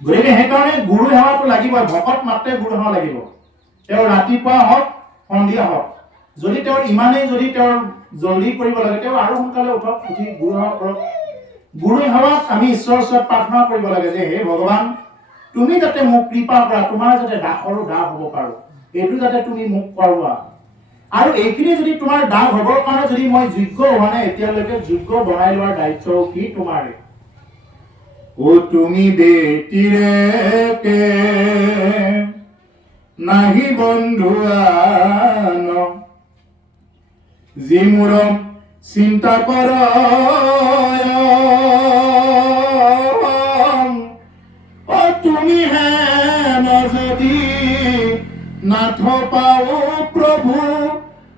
গতিকে সেইকাৰণে গুৰু সেৱাটো লাগিবই, ভকত মাত্ৰে গুৰু সেৱা লাগিব। তেওঁ ৰাতিপুৱা হওক সন্ধিয়া হওক, যদি তেওঁৰ ইমানেই যদি তেওঁৰ জলদি কৰিব লাগে, তেওঁ আৰু সোনকালে উঠক, উঠি গুৰু সেৱা কৰক। গুৰু সেৱাত আমি ঈশ্বৰৰ ওচৰত প্ৰাৰ্থনা কৰিব লাগে যে হে ভগৱান, তুমি যাতে মোক কৃপা কৰা, তোমাৰ যাতে দাসৰো দাস হ'ব পাৰো, এইটো যাতে তুমি মোক কৰোৱা। আৰু এইখিনি যদি তোমাৰ দাস হ'বৰ কাৰণে যদি মই যোগ্য হোৱা নাই এতিয়ালৈকে, যোগ্য বনাই লোৱাৰ দায়িত্ব কি তোমাৰে। ও তুমি বেটিৰেকে নাহি বন্ধু আন, যি মোৰ চিন্তা কৰ তুমি হে যদি নাথ পাও প্ৰভু,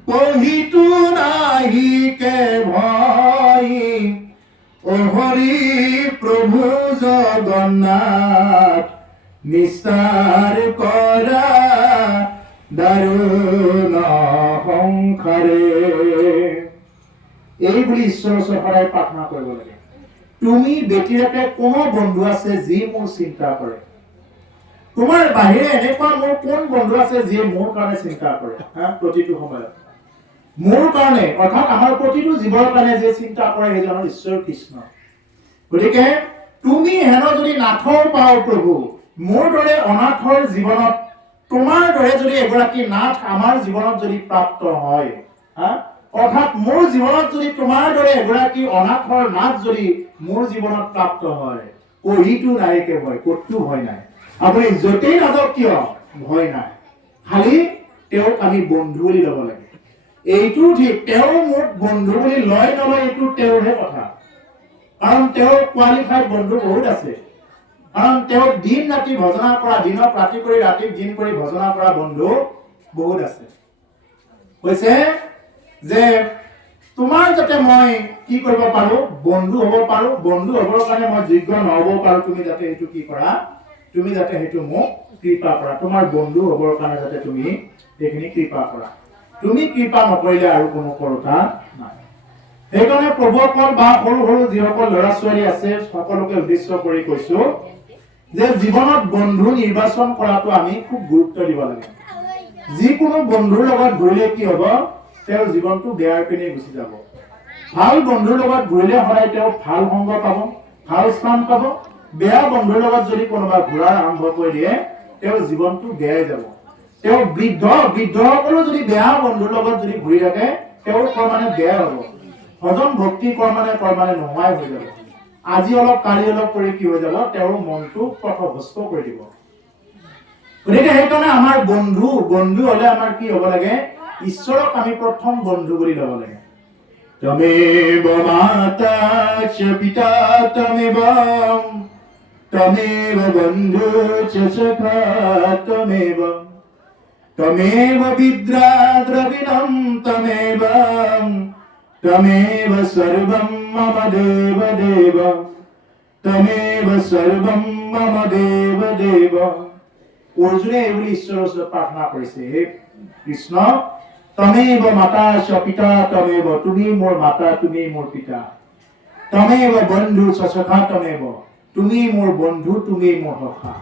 কহিতো নাহিকে ভয়, ও হৰি প্ৰভু জগন্নাথ নিস্তাৰ কৰা দাৰুণ সংসাৰে। এই বুলি ঈশ্বৰৰ ওচৰত সদায় প্ৰাৰ্থনা কৰিব লাগে। তুমি বেটিৰকে কোনো বন্ধু আছে যি মোৰ চিন্তা কৰে? তোমাৰ বাহিৰে এনেকুৱা মোৰ কোন বন্ধু আছে যিয়ে মোৰ কাৰণে চিন্তা কৰে? প্ৰতিটো সময়ত মোৰ কাৰণে, অৰ্থাৎ আমাৰ প্ৰতিটো জীৱৰ কাৰণে যে চিন্তা কৰে সেইজন ঈশ্বৰ কৃষ্ণ। গতিকে তুমি হেনো যদি নাথৰ পাও প্ৰভু, মোৰ দৰে অনাথৰ জীৱনত তোমাৰ দৰে যদি এগৰাকী নাথ আমাৰ জীৱনত যদি প্ৰাপ্ত হয়, অৰ্থাৎ মোৰ জীৱনত যদি তোমাৰ দৰে এগৰাকী অনাথৰ নাথ যদি মোৰ জীৱনত প্ৰাপ্ত হয়, কহিতো নাইকে ভয়, ক'তো ভয় নাই। আপুনি য'তেই নাযাওক কিয় ভয় নাই, খালি তেওঁক আমি বন্ধু বুলি ল'ব লাগে। এইটো ঠিক, তেওঁ মোক বন্ধু বুলি লয় নলয় এইটো তেওঁৰহে কথা। কাৰণ তেওঁৰ কোৱালিফাইড বন্ধু বহুত আছে। কাৰণ তেওঁক দিন ৰাতি ভজনা কৰা, দিনত ৰাতি কৰি ৰাতি দিন কৰি ভজনা কৰা বন্ধু বহুত আছে। কৈছে যে তোমাৰ যাতে মই কি কৰিব পাৰো, বন্ধু হ'ব পাৰো, বন্ধু হ'বৰ কাৰণে মই যোগ্য নহ'ব পাৰো, তুমি যাতে এইটো কি কৰা, তুমি যাতে সেইটো মোক কৃপা কৰা। তোমাৰ বন্ধু হ'বৰ কাৰণে যাতে তুমি সেইখিনি কৃপা কৰা। তুমি কৃপা নকৰিলে আৰু কোনো কথা নাই। সেইকাৰণে প্ৰভুসকল বা সৰু সৰু যিসকল ল'ৰা ছোৱালী আছে সকলোকে উদ্দেশ্য কৰি কৈছো যে জীৱনত বন্ধু নিৰ্বাচন কৰাটো আমি খুব গুৰুত্ব দিব লাগে। যিকোনো বন্ধুৰ লগত ঘূৰিলে কি হ'ব, তেওঁৰ জীৱনটো বেয়াৰ পিনে গুচি যাব। ভাল বন্ধুৰ লগত ঘূৰিলে সদায় তেওঁ ভাল সংগ পাব, ভাল স্থান পাব। বেয়া বন্ধুৰ লগত যদি কোনোবা ঘূৰা আৰম্ভ কৰি দিয়ে, তেওঁৰ জীৱনটো বেয়াই যাব। তেওঁ বৃদ্ধসকলো যদি বেয়া বন্ধুৰ লগত যদি ঘূৰি থাকে, তেওঁৰ মানে বেয়া হ'ব। ভজন ভক্তি মানে নোহোৱাই হৈ যাব। আজি অলপ কালি অলপ কৰি কি হৈ যাব, তেওঁৰ মনটো পথভ্ৰষ্ট কৰি দিব। গতিকে সেইকাৰণে আমাৰ বন্ধু হলে আমাৰ কি হ'ব লাগে, ঈশ্বৰক আমি প্ৰথম বন্ধু বুলি ল'ব লাগে। তমেব মাতা চ পিতা তমেব বন্ধু চ সখা তমেব বিদ্রা দ্রবিণম তমেব সর্বম মম দেব দেব, তমেব সর্বম মম দেব দেব। অৰ্জুনে এইবুলি ঈশ্বৰৰ ওচৰত প্ৰাৰ্থনা কৰিছে, হে কৃষ্ণ, তমেব মাতা চ পিতা তমেব, তুমি মোৰ মাতা, তুমি মোৰ পিতা। তমেব বন্ধু চ সখা তমেব, তুমি মোৰ বন্ধু, তুমি মোৰ সখা।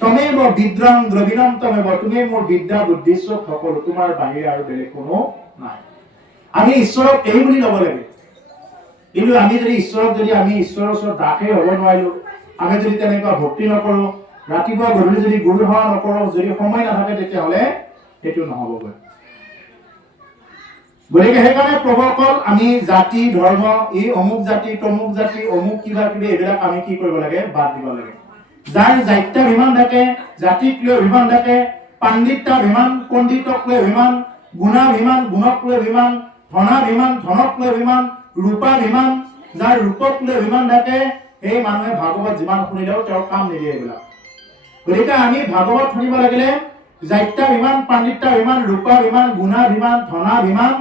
তমেব বিদ্ৰাং দ্ৰবিণম তমেব, তুমি মোৰ বিদ্যা বুদ্ধি চব সকলো, তোমাৰ বাহিৰে আৰু বেলেগ কোনো নাই। আমি ঈশ্বৰক এই বুলি ল'ব লাগে। কিন্তু আমি যদি ঈশ্বৰক আমি ঈশ্বৰৰ ওচৰত দাসেই হ'ব নোৱাৰিলো, আমি যদি তেনেকুৱা ভক্তি নকৰো, ৰাতিপুৱা গধূলি যদি গুৰু সেৱা নকৰো, যদি সময় নাথাকে, তেতিয়াহ'লে সেইটো নহ'বগৈ। গতিকে সেইকাৰণে প্ৰভুসকল আমি জাতি ধৰ্ম, এই অমুক জাতি তমুক জাতি অমুক কিবা কিবি এইবিলাক আমি কি কৰিব লাগে, বাদ দিব লাগে। যাৰ জাত্যাভিমান থাকে, জাতিক লৈ অভিমান থাকে, পাণ্ডিত্যাভিমান পণ্ডিতক লৈ অভিমান, গুণাভিমান গুণক লৈ অভিমান, ধনাভিমান ধনক লৈ অভিমান, ৰূপাভিমান যাৰ ৰূপক লৈ অভিমান থাকে, সেই মানুহে ভাগৱত যিমান শুনিলেও তেওঁৰ কাম নিদিয়ে এইবিলাক। গতিকে আমি ভাগৱত শুনিব লাগিলে জাত্যাভিমান, পাণ্ডিত্যাভিমান, ৰূপাভিমান, গুণাভিমান, ধনাভিমান,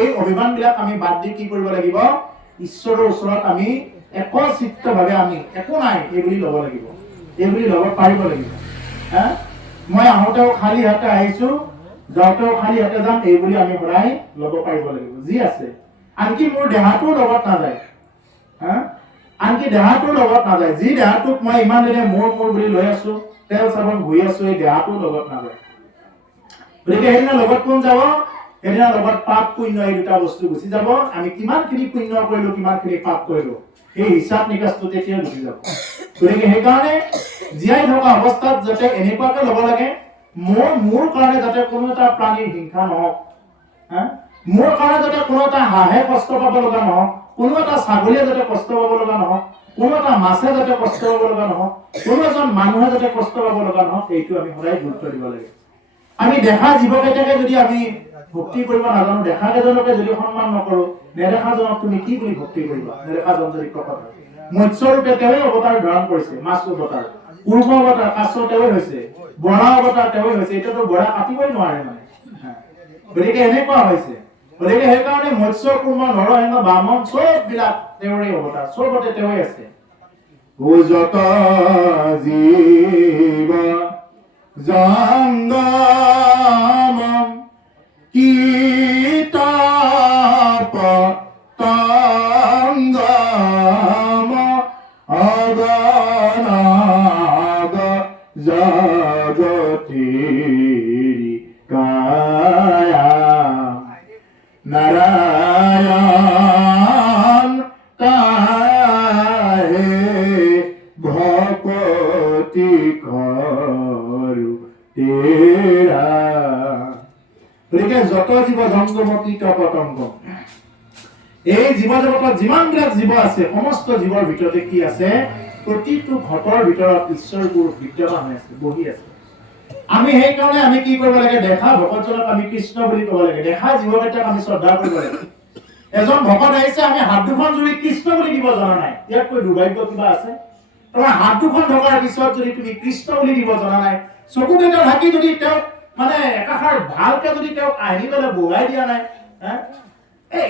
এই অভিমান বিলাক আমি বাদ দি কি কৰিব লাগিব, ঈশ্বৰৰ ওচৰত আমি একচিত্তভাৱে আমি একো নাই এইবুলি ল'ব লাগিব, এইবুলি ল'ব পাৰিব লাগিব। মই আহোঁতেও খালী হাতে আহিছো, যাওঁতেও খালী হাতে যাম, এইবুলি আমি সদায় ল'ব পাৰিব লাগিব। যি আছে আনকি মোৰ দেহাটো লগত নাযায়, আনকি দেহাটোৰ লগত নাযায়। যি দেহাটোক মই ইমান দিনে মোৰ বুলি লৈ আছো, তেল চাবোন ঘঁহি আছো, এই দেহাটোৰ লগত নাযায়। গতিকে সেইদিনা লগত কোন যাব? সেইদিনা লগত পাপ পুণ্য এই দুটা বস্তু গুচি যাব। আমি কিমানখিনি পুণ্য কৰিলো, কিমানখিনি পাপ কৰিলো, সেই হিচাপ নিকাচটো তেতিয়া গুচি যাব। গতিকে সেইকাৰণে জীয়াই থকা অৱস্থাত যাতে এনেকুৱাকে ল'ব লাগে, মোৰ কাৰণে যাতে কোনো এটা প্ৰাণীৰ হিংসা নহওক, মোৰ কাৰণে যাতে কোনো এটা হাঁহে কষ্ট পাব লগা নহওক, কোনো এটা ছাগলীয়ে যাতে কষ্ট পাব লগা নহওক, কোনো এটা মাছে যাতে কষ্ট পাব লগা নহওক, কোনো এজন মানুহে যাতে কষ্ট পাব লগা নহওক, এইটো আমি সদায় গুৰুত্ব দিব লাগে। আমি দেখা জীৱকেইটাকে যদি আমি ভক্তি কৰিব নাজানো, দেখা কেইজনকে যদি সন্মান নকৰো, নেদেখাজনক তুমি কি বুলি ভক্তি কৰিবা? নেদেখাজন যদি প্ৰকট হয়, মৎস্যৰূপে তেওঁৱে অৱতাৰ ধাৰণ কৰিছে, মাছ অৱতাৰ, পূৰ্ব অৱতাৰ কাছ তেওঁৱে হৈছে, বৰা অৱতাৰ তেওঁৱে হৈছে। এতিয়াতো বৰা কাটিবই নোৱাৰে মানে, গতিকে এনেকুৱা হৈছে। গতিকে সেইকাৰণে মৎস্য, কুৰ্ম, নৰসিংহ, বামন চব বিলাক তেওঁৰে অৱতাৰ, চবতে তেওঁৱে আছে। যত জীৱ জংগম কিতাপ তংগম অগনাগ জগতি কায়া নাৰায়ণ কাহে ভকতি কৰু তেৰা। গতিকে যত জীৱ জংগম কীট পতংগ, এই জীৱ জগতত যিমানবিলাক জীৱ আছে, সমস্ত জীৱৰ ভিতৰতে কি আছে? প্ৰতিটো ঘটৰ ভিতৰত ঈশ্বৰ গুৰু বিদ্যমান হৈ আছে, বহি আছে। আমি সেইকাৰণে আমি কি কৰিব লাগে? দেখা ভকতজনক আমি কৃষ্ণ বুলি ক'ব লাগে, দেখা জীৱকেইটাক আমি শ্ৰদ্ধা কৰিব লাগে। এজন ভকত আহিছে, আমি হাত দুখন জুৰি কৃষ্ণ বুলি দিব জনা নাই, ইয়াতকৈ দুৰ্ভাগ্য কিবা আছে? তোমাৰ হাত দুখন ঢকাৰ পিছত যদি তুমি কৃষ্ণ বুলি দিব জনা নাই, চকুকেইটা ঢাকি যদি তেওঁক মানে একাষাৰ ভালকে যদি তেওঁক আহি পেলাই বহুৱাই দিয়া নাই,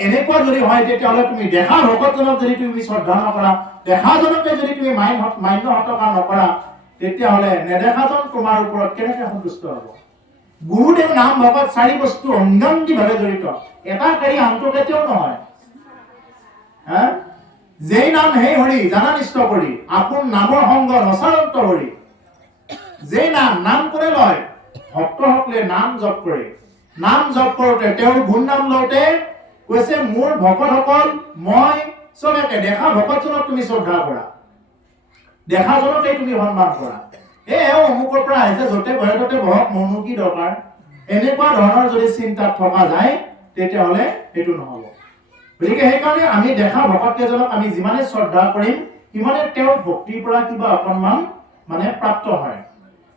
এনেকুৱা যদি হয়, তেতিয়াহ'লে তুমি দেখা ভকতজনক যদি তুমি শ্ৰদ্ধা নকৰা, দেখাজনকে যদি তুমি মান্য সৎকাৰ নকৰা, তেতিয়াহ'লে নেদেখাজন তোমাৰ ওপৰত কেনেকৈ সন্তুষ্ট হ'ব? গুৰুদেৱ নাম ভকত চাৰি বস্তু অংগাংগীভাৱে জড়িত, এটা কাৰী আনটো কেতিয়াও নহয়। যেই নাম হে হৰি জানা নিষ্ঠ কৰি, আপোন নামৰ সংগ নচাৰন্ত হৰি। যেই নাম কোনে লয়? ভক্তসকলে নাম জপ কৰে। নাম জপ কৰোতে, তেওঁৰ গুণ নাম লওঁতে কৈছে, মোৰ ভকতসকল মই চব একে। দেখা ভকতজনক তুমি শ্ৰদ্ধা কৰা, দেখাজনকে তুমি সন্মান কৰা। অমুকৰ পৰা আহিছে, য'তে বহে ততে বহক, মোৰনো কি দৰকাৰ? এনেকুৱা ধৰণৰ যদি চিন্তাত থকা যায়, তেতিয়াহ'লে এইটো নহ'ব। গতিকে সেইকাৰণে আমি দেখা ভকত কেইজনক আমি যিমানে শ্ৰদ্ধা কৰিম, সিমানে তেওঁৰ ভক্তিৰ পৰা কিবা অকণমান মানে প্ৰাপ্ত হয়।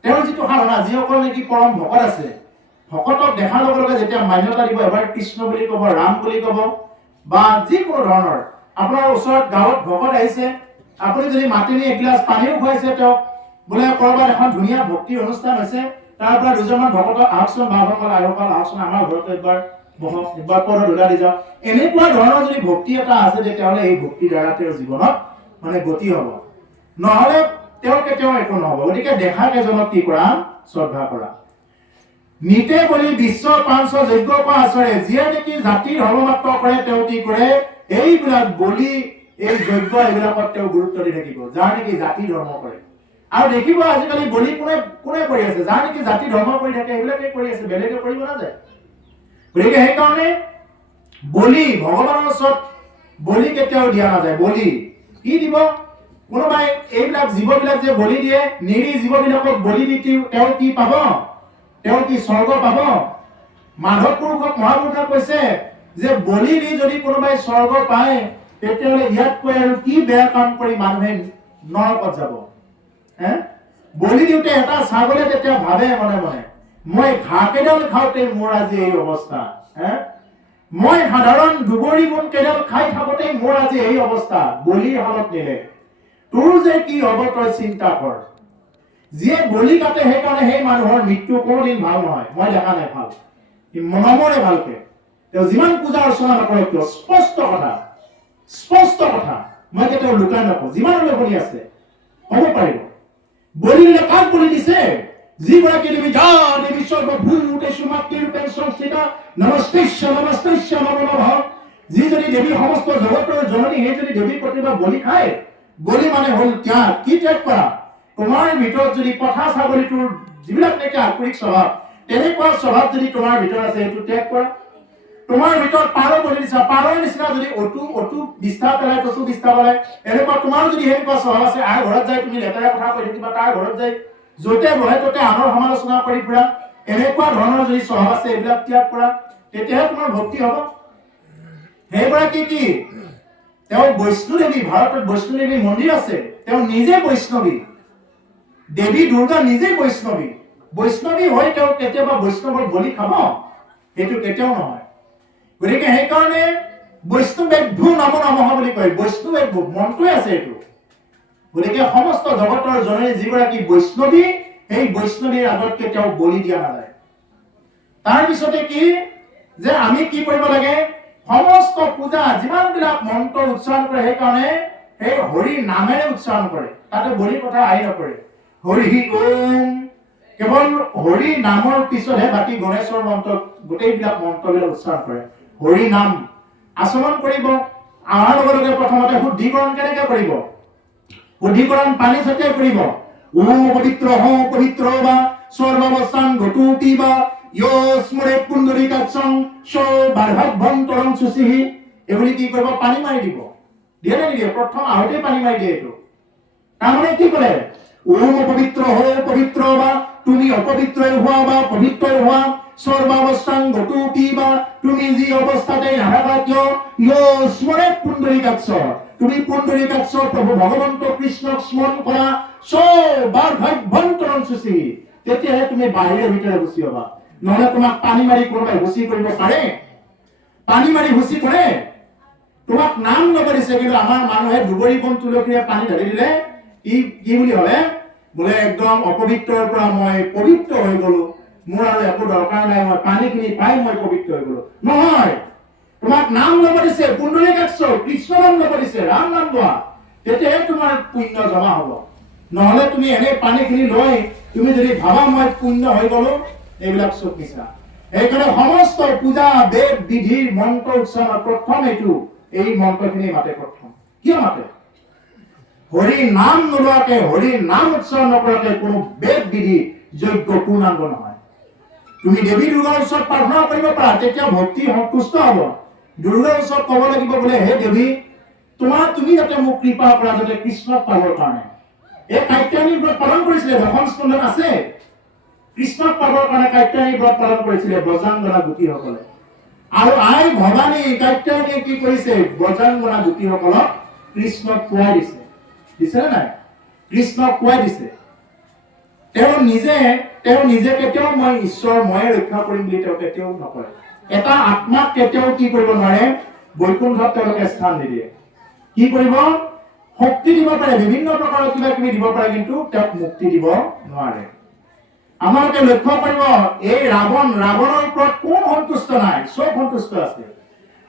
তেওঁৰ যিটো সাধনা, যিসকল নেকি পৰম ভকত আছে, ভকতক দেখাৰ লগে লগে যেতিয়া মান্যতা দিব, এবাৰ কৃষ্ণ বুলি ক'ব, ৰাম বুলি ক'ব, বা যিকোনো ধৰণৰ আপোনাৰ ওচৰত গাঁৱত ভকত আহিছে, আপুনি যদি মাতি নি এগিলাচ পানীও খুৱাইছে তেওঁক, বোলে কৰবাত এখন ধুনীয়া ভক্তি অনুষ্ঠান হৈছে, তাৰ পৰা দুজনমান ভকতক আহকচোন, বাসকল আহকচোন, আমাৰ ঘৰতে একবাৰ বহক, একবাৰ পদ ধৰা দি যাওক, এনেকুৱা ধৰণৰ যদি ভক্তি এটা আছে, তেতিয়াহ'লে এই ভক্তিৰ দ্বাৰা তেওঁৰ জীৱনত মানে গতি হ'ব, নহ'লে তেওঁৰ কেতিয়াও একো নহ'ব। গতিকে দেখা কেইজনক কি কৰা? শ্ৰদ্ধা কৰা। নিতে বলি বিশ্ব পাঞ্চ যজ্ঞ আচৰে, যিয়ে নেকি জাতি ধৰ্ম মাত্ৰ কৰে, তেওঁ কি কৰে? এইবিলাক বলি, এই যজ্ঞ, এইবিলাকত তেওঁ গুৰুত্ব দি থাকিব, যাৰ নেকি জাতি ধৰ্ম কৰে। আৰু দেখিব আজিকালি বলি কোনে কৰি আছে? যাৰ নেকি জাতি ধৰ্ম কৰি থাকে, এইবিলাকে কৰি আছে, বেলেগে কৰিব নাযায়। গতিকে সেইকাৰণে বলি, ভগৱানৰ ওচৰত বলি কেতিয়াও দিয়া নাযায়। বলি কি দিব? কোনোবাই এইবিলাক জীৱবিলাক যে বলি দিয়ে, নিৰী জীৱবিলাকক বলি দি তেওঁ কি পাব? তেওঁ কি স্বৰ্গ পাব? মাধৱ পুৰুষক মহাপুৰুষে কৈছে যে বলি দি যদি কোনোবাই স্বৰ্গ পায়, তেতিয়াহ'লে ইয়াতকৈ আৰু কি বেয়া কাম কৰি মানুহে নৰকত যাব? বলি দিওঁতে এটা ছাগলে তেতিয়া ভাবে মনে মনে, মই ঘাঁহ কেইডাল খাওঁতে মোৰ আজি এই অৱস্থা, মই সাধাৰণ দুবৰি গুণ কেইডাল খাই থাকোঁতে মোৰ আজি এই অৱস্থা, বলিৰ হালত নিলে তোৰ যে কি হ'ব তই চিন্তা কৰ। যিয়ে বলি কাটে, সেইকাৰণে সেই মানুহৰ মৃত্যু কোনোদিন ভাল নহয়, মই দেখা নাই ভাল, নমৰে ভালকে, তেওঁ যিমান পূজা অৰ্চনা নকৰে কিয়। স্পষ্ট কথা, মই কেতিয়াও লুকাই নকওঁ, যিমানলৈ বলি আছে হ'ব পাৰিব। বলি দিলে কাক বলি দিছে? যিগৰাকী দেৱী, যা দেৱী সৰ্বভূতেষু মাতৃৰূপেণ সংস্থিতা, নমস্তেস্য নমো নমঃ। যি যদি দেৱী সমস্ত জগতৰ জননী, সেই যদি দেৱীৰ প্ৰতিভা বলি খায়, বলি মানে হল ত্যাগ। কি ত্যাগ কৰা? তোমাৰ ভিতৰত যদি পঠা ছাগলীটোৰ যিবিলাক নেকি আকুৰিক স্বভাৱ, তেনেকুৱা স্বভাৱ যদি তোমাৰ ভিতৰত আছে, সেইটো ত্যাগ কৰা। তোমাৰ ভিতৰত পাৰ বলি দিছা, পাৰৰ নিচিনা যদি অটু বিষ্ঠা পেলাই তটু বিষ্ঠা পেলাই, এনেকুৱা তোমাৰ যদি সেনেকুৱা স্বভাৱ আছে, আৰ ঘৰত যাই তুমি লেতেৰা কথা কৈ থাকিবা, তাৰ ঘৰত যাই য'তে বহে ত'তে আনৰ সমালোচনা কৰি ফুৰা, এনেকুৱা ধৰণৰ যদি স্বভাৱ আছে, এইবিলাক ত্যাগ কৰা, তেতিয়াহে তোমাৰ ভক্তি হ'ব। সেইগৰাকী কি? তেওঁ বৈষ্ণৱদেৱী, ভাৰতত বৈষ্ণৱদেৱী মন্দিৰ আছে, তেওঁ নিজে বৈষ্ণৱী। দেৱী দুৰ্গা নিজে বৈষ্ণৱী। বৈষ্ণৱী হৈ তেওঁ কেতিয়াবা বৈষ্ণৱৰ বলি খাব? সেইটো কেতিয়াও নহয়। গতিকে সেইকাৰণে বৈষ্ণৱেভ্যো নমো নমঃ বুলি কয়। বৈষ্ণৱেভ্যো মন্ত্ৰই আছে এইটো। গতিকে সমস্ত জগতৰ জননী যিগৰাকী বৈষ্ণৱী, সেই বৈষ্ণৱীৰ আগত কেতিয়াও বলি দিয়া নাযায়। তাৰপিছতে কি যে আমি কি কৰিব লাগে? সমস্ত পূজা যিমানবিলাক মন্ত্ৰ উচ্চাৰণ কৰে, সেইকাৰণে সেই হৰি নামেৰে উচ্চাৰণ কৰে, তাতে বলিৰ কথা আহি নপৰে। হৰি ওম, কেৱল হৰি নামৰ পিছতহে বাকী গণেশৰ মন্ত্ৰ, গোটেইবিলাক মন্ত্ৰবিলাক উচ্চাৰণ কৰে। হৰি নাম আচৰণ কৰিব। আমাৰ লগে লগে প্ৰথমতে শুদ্ধিকৰণ কেনেকৈ কৰিব? শুদ্ধিকৰণ পানী ছটিয়াই কৰিব। ওম পবিত্ৰ হওঁ পবিত্ৰ বা সৰ্বাৱস্থান ঘটু পিবা স্মৰে পুণ্ডৰীকাক্ষং বাৰ্ভাভ্যন্তৰং শুচিহি। এইবুলি কি কৰিব? পানী মাৰি দিব। দিয়ে নে নিদিয়ে? প্ৰথম আহোঁতেই পানী মাৰি দিয়ে। এইটো তাৰমানে কি কৰে? ওম পবিত্ৰ হওঁ পবিত্ৰ বা, তুমি অপবিত্ৰই হোৱা বা পবিত্ৰই হোৱা, সৰ্বাৱস্থান ঘটু পিবা, তুমি যি অৱস্থাতে নাথাকা কিয়, স্মৰে পুণ্ডৰীকাক্ষ, তুমি পুণ্ডৰীকাক্ষ প্ৰভু ভগৱন্ত কৃষ্ণক স্মৰণ কৰা, বাৰ্ভাভ্যন্তৰং শুচিহি, তেতিয়াহে তুমি বাহিৰে ভিতৰে গুচি হবা। নহলে তোমাক পানী মাৰি কোনোবাই হুচি কৰিব পাৰে? পানী মাৰি হুচি কৰে? তোমাক নাম ল'ব দিছে, কিন্তু আমাৰ মানুহে দুবৰি বন তুলসীৰে পানী ঢালি দিলে কি বুলি হলে বোলে একদম অপবিত্ৰৰ পৰা মই পবিত্ৰ হৈ গলো, মোৰ আৰু একো দৰকাৰ নাই, মই পানীখিনি পাই মই পবিত্ৰ হৈ গলো। নহয়, তোমাক নাম ল'ব দিছে, পুণ্ডৰীকাক্ষ কৃষ্ণ নাম ল'ব দিছে, ৰাম নাম লোৱা, তেতিয়াহে তোমাৰ পুণ্য জমা হ'ব। নহলে তুমি এনে পানীখিনি লৈ তুমি যদি ভাবা মই পুণ্য হৈ গলো, এইবিলাক চব মিছা। সেইকাৰণে সমস্ত পূজা বেদ বিধিৰ মন্ত্ৰ উচ্চাৰণ প্ৰথম এইটো, এই মন্ত্ৰখিনি মাতে প্ৰথম। কিয় মাতে? হৰি নাম নোলোৱাকে, হৰি নাম উচ্চাৰণ নকৰাকে কোনো বেদ বিধি যজ্ঞ পূৰ্ণাংগ নহয়। তুমি দেৱী দুৰ্গাৰ ওচৰত প্ৰাৰ্থনা কৰিব পাৰা, তেতিয়া ভক্তি সন্তুষ্ট হ'ব। দুৰ্গাৰ ওচৰত ক'ব লাগিব বোলে, হে দেৱী তুমি যাতে মোক কৃপা কৰা, যাতে কৃষ্ণক পাবৰ কাৰণে। এই কাত্যায়নী ব্ৰত পালন কৰিছিলে, দশম স্কন্ধত আছে। কৃষ্ণক পাবৰ কাৰণে কাত্যায়নী ব্ৰত পালন কৰিছিলে ব্ৰজাংগনা গোপীসকলে। আৰু আই ভৱানী কাত্যায়নী কি কৰিছে? ব্ৰজাংগনা গোপীসকলক কৃষ্ণক পোৱাই দিছে। দিছে নে নাই? কৃষ্ণক পোৱাই দিছে। তেওঁ নিজে কেতিয়াও মই ঈশ্বৰ, ময়ে ৰক্ষা কৰিম বুলি তেওঁ কেতিয়াও নকৰে। এটা আত্মাক কেতিয়াও কি কৰিব নোৱাৰে? বৈকুণ্ঠত তেওঁলোকে স্থান নিদিয়ে। কি কৰিব? শক্তি দিব পাৰে, বিভিন্ন প্ৰকাৰৰ কিবা কিবি দিব পাৰে, কিন্তু তেওঁক মুক্তি দিব নোৱাৰে। আমালোকে লক্ষ্য কৰিব, এই ৰাৱণৰ ওপৰত কোনো সন্তুষ্ট নাই, চব সন্তুষ্ট আছে।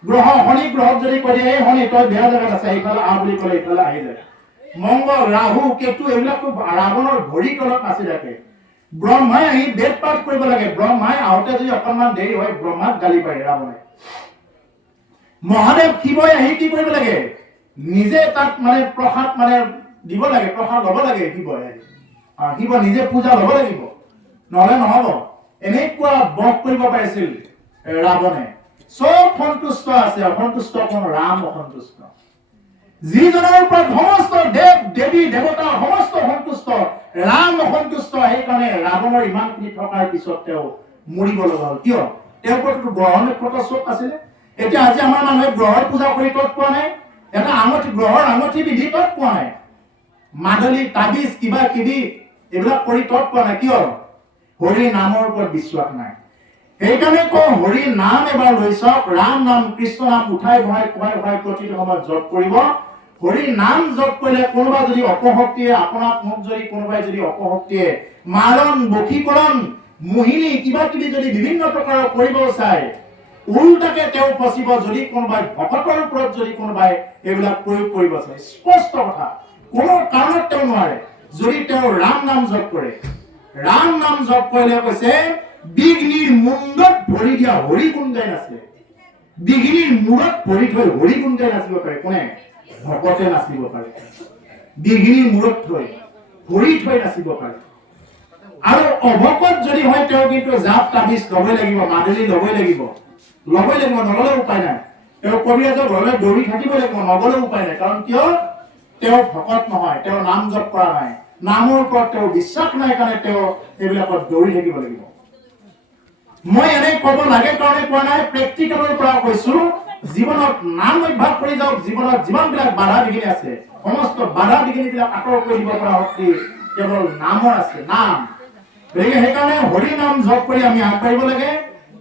গ্ৰহ, শনি গ্ৰহক যদি কৈ দিয়ে, এই শনি তই বেয়া জেগাত আছে, এইফালে আহ বুলি ক'লে এইফালে আহি যায়। মংগল, ৰাহু, কেতু এইবিলাকতো ৰাৱণৰ ভৰিৰ তলত নাচি থাকে। ব্ৰহ্মাই আহি বেদ পাঠ কৰিব লাগে, ব্ৰহ্মাই আহোঁতে যদি অকণমান দেৰি হয়, ব্ৰহ্মাক গালি পাৰে ৰাৱণে। মহাদেৱ শিৱই আহি কি কৰিব লাগে? নিজে তাত মানে প্ৰসাদ দিব লাগে, প্ৰসাদ ল'ব লাগে শিৱই আহি। শিৱ নিজে পূজা ল'ব লাগিব, নহলে নহব। এনেকুৱা বধ কৰিব পাৰিছিল ৰাৱণে। চব সন্তুষ্ট আছে, অসন্তুষ্ট কোন? ৰাম অসন্তুষ্ট। যিজনৰ ওপৰত সমস্ত দেৱ দেৱী দেৱতা সমস্ত সন্তুষ্ট, ৰাম অসন্তুষ্ট। সেইকাৰণে ৰাৱণৰ ইমানখিনি থকাৰ পিছত তেওঁ মৰিব লগা হ'ল। কিয়? তেওঁৰ ওপৰতো গ্ৰহ নক্ষত্ৰ চব আছিলে। এতিয়া আজি আমাৰ মানুহে গ্ৰহৰ পূজা কৰি তত পোৱা নাই, এটা গ্ৰহৰ আঙঠি বিধি তত পোৱা নাই, মাদলি তাবিজ কিবা কিবি এইবিলাক কৰি তত পোৱা নাই। কিয়? হৰি নামৰ ওপৰত বিশ্বাস নাই। সেইকাৰণে কওঁ, হৰি নাম এবাৰ লৈ চাওক, ৰাম নাম কৃষ্ণ নাম উঠাই বহাই খুৱাই প্ৰতিটো সময়ত জপ কৰিব। হৰি নাম জপ কৰিলে কোনোবা যদি অপশক্তিয়ে আপোনাক মোক যদি কোনোবাই যদি অপশক্তিয়ে মাৰণ বশীকৰণ মোহিনী কিবা কিবি যদি বিভিন্ন প্ৰকাৰৰ কৰিব চায়, উল্টাকে তেওঁ ফচিব। যদি কোনোবাই ভকতৰ ওপৰত যদি কোনোবাই এইবিলাক প্ৰয়োগ কৰিব চায়, স্পষ্ট কথা, কোনো কাৰণত তেওঁ নোৱাৰে। যদি তেওঁ ৰাম নাম জপ কৰে, ৰাম নাম জপ কৰিলে কৈছে বিঘ্নিৰ মুণ্ডত ভৰি দিয়া হৰি গুণ গাই নাচে। বিঘ্নিৰ মূৰত ভৰি থৈ হৰি গুণ গাই নাচিব পাৰে কোনে? ভকতে নাচিব পাৰে। বিঘিনি মূৰত থৈ ভৰি থৈ নাচিব পাৰে। আৰু অভকত যদি হয় তেওঁ কিন্তু জাপ তাবিজ ল'বই লাগিব, মাদুলি ল'বই লাগিব, নল'লে উপায় নাই। তেওঁ কবিৰাজৰ ঘৰলৈ দৌৰি থাকিব লাগিব, নগ'লেও উপায় নাই। কাৰণ কিয়? তেওঁ ভকত নহয়, তেওঁ নাম জপ কৰা নাই, নামৰ ওপৰত তেওঁ বিশ্বাস নাই কাৰণে তেওঁ সেইবিলাকত দৌৰি থাকিব লাগিব। মই এনে ক'ব লাগে কাৰণে কোৱা নাই, প্ৰেক্টিকেলৰ পৰা কৈছো। জীৱনত নাম অভ্যাস কৰি যাওক। জীৱনত যিমানবিলাক বাধা বিঘিনি আছে, সমস্ত বাধা বিঘিনিবিলাক আঁতৰ কৰি দিব পৰা শক্তি কেৱল নামৰ আছে, নাম। গতিকে সেইকাৰণে হৰি নাম জপ কৰি আমি আগবাঢ়িব লাগে,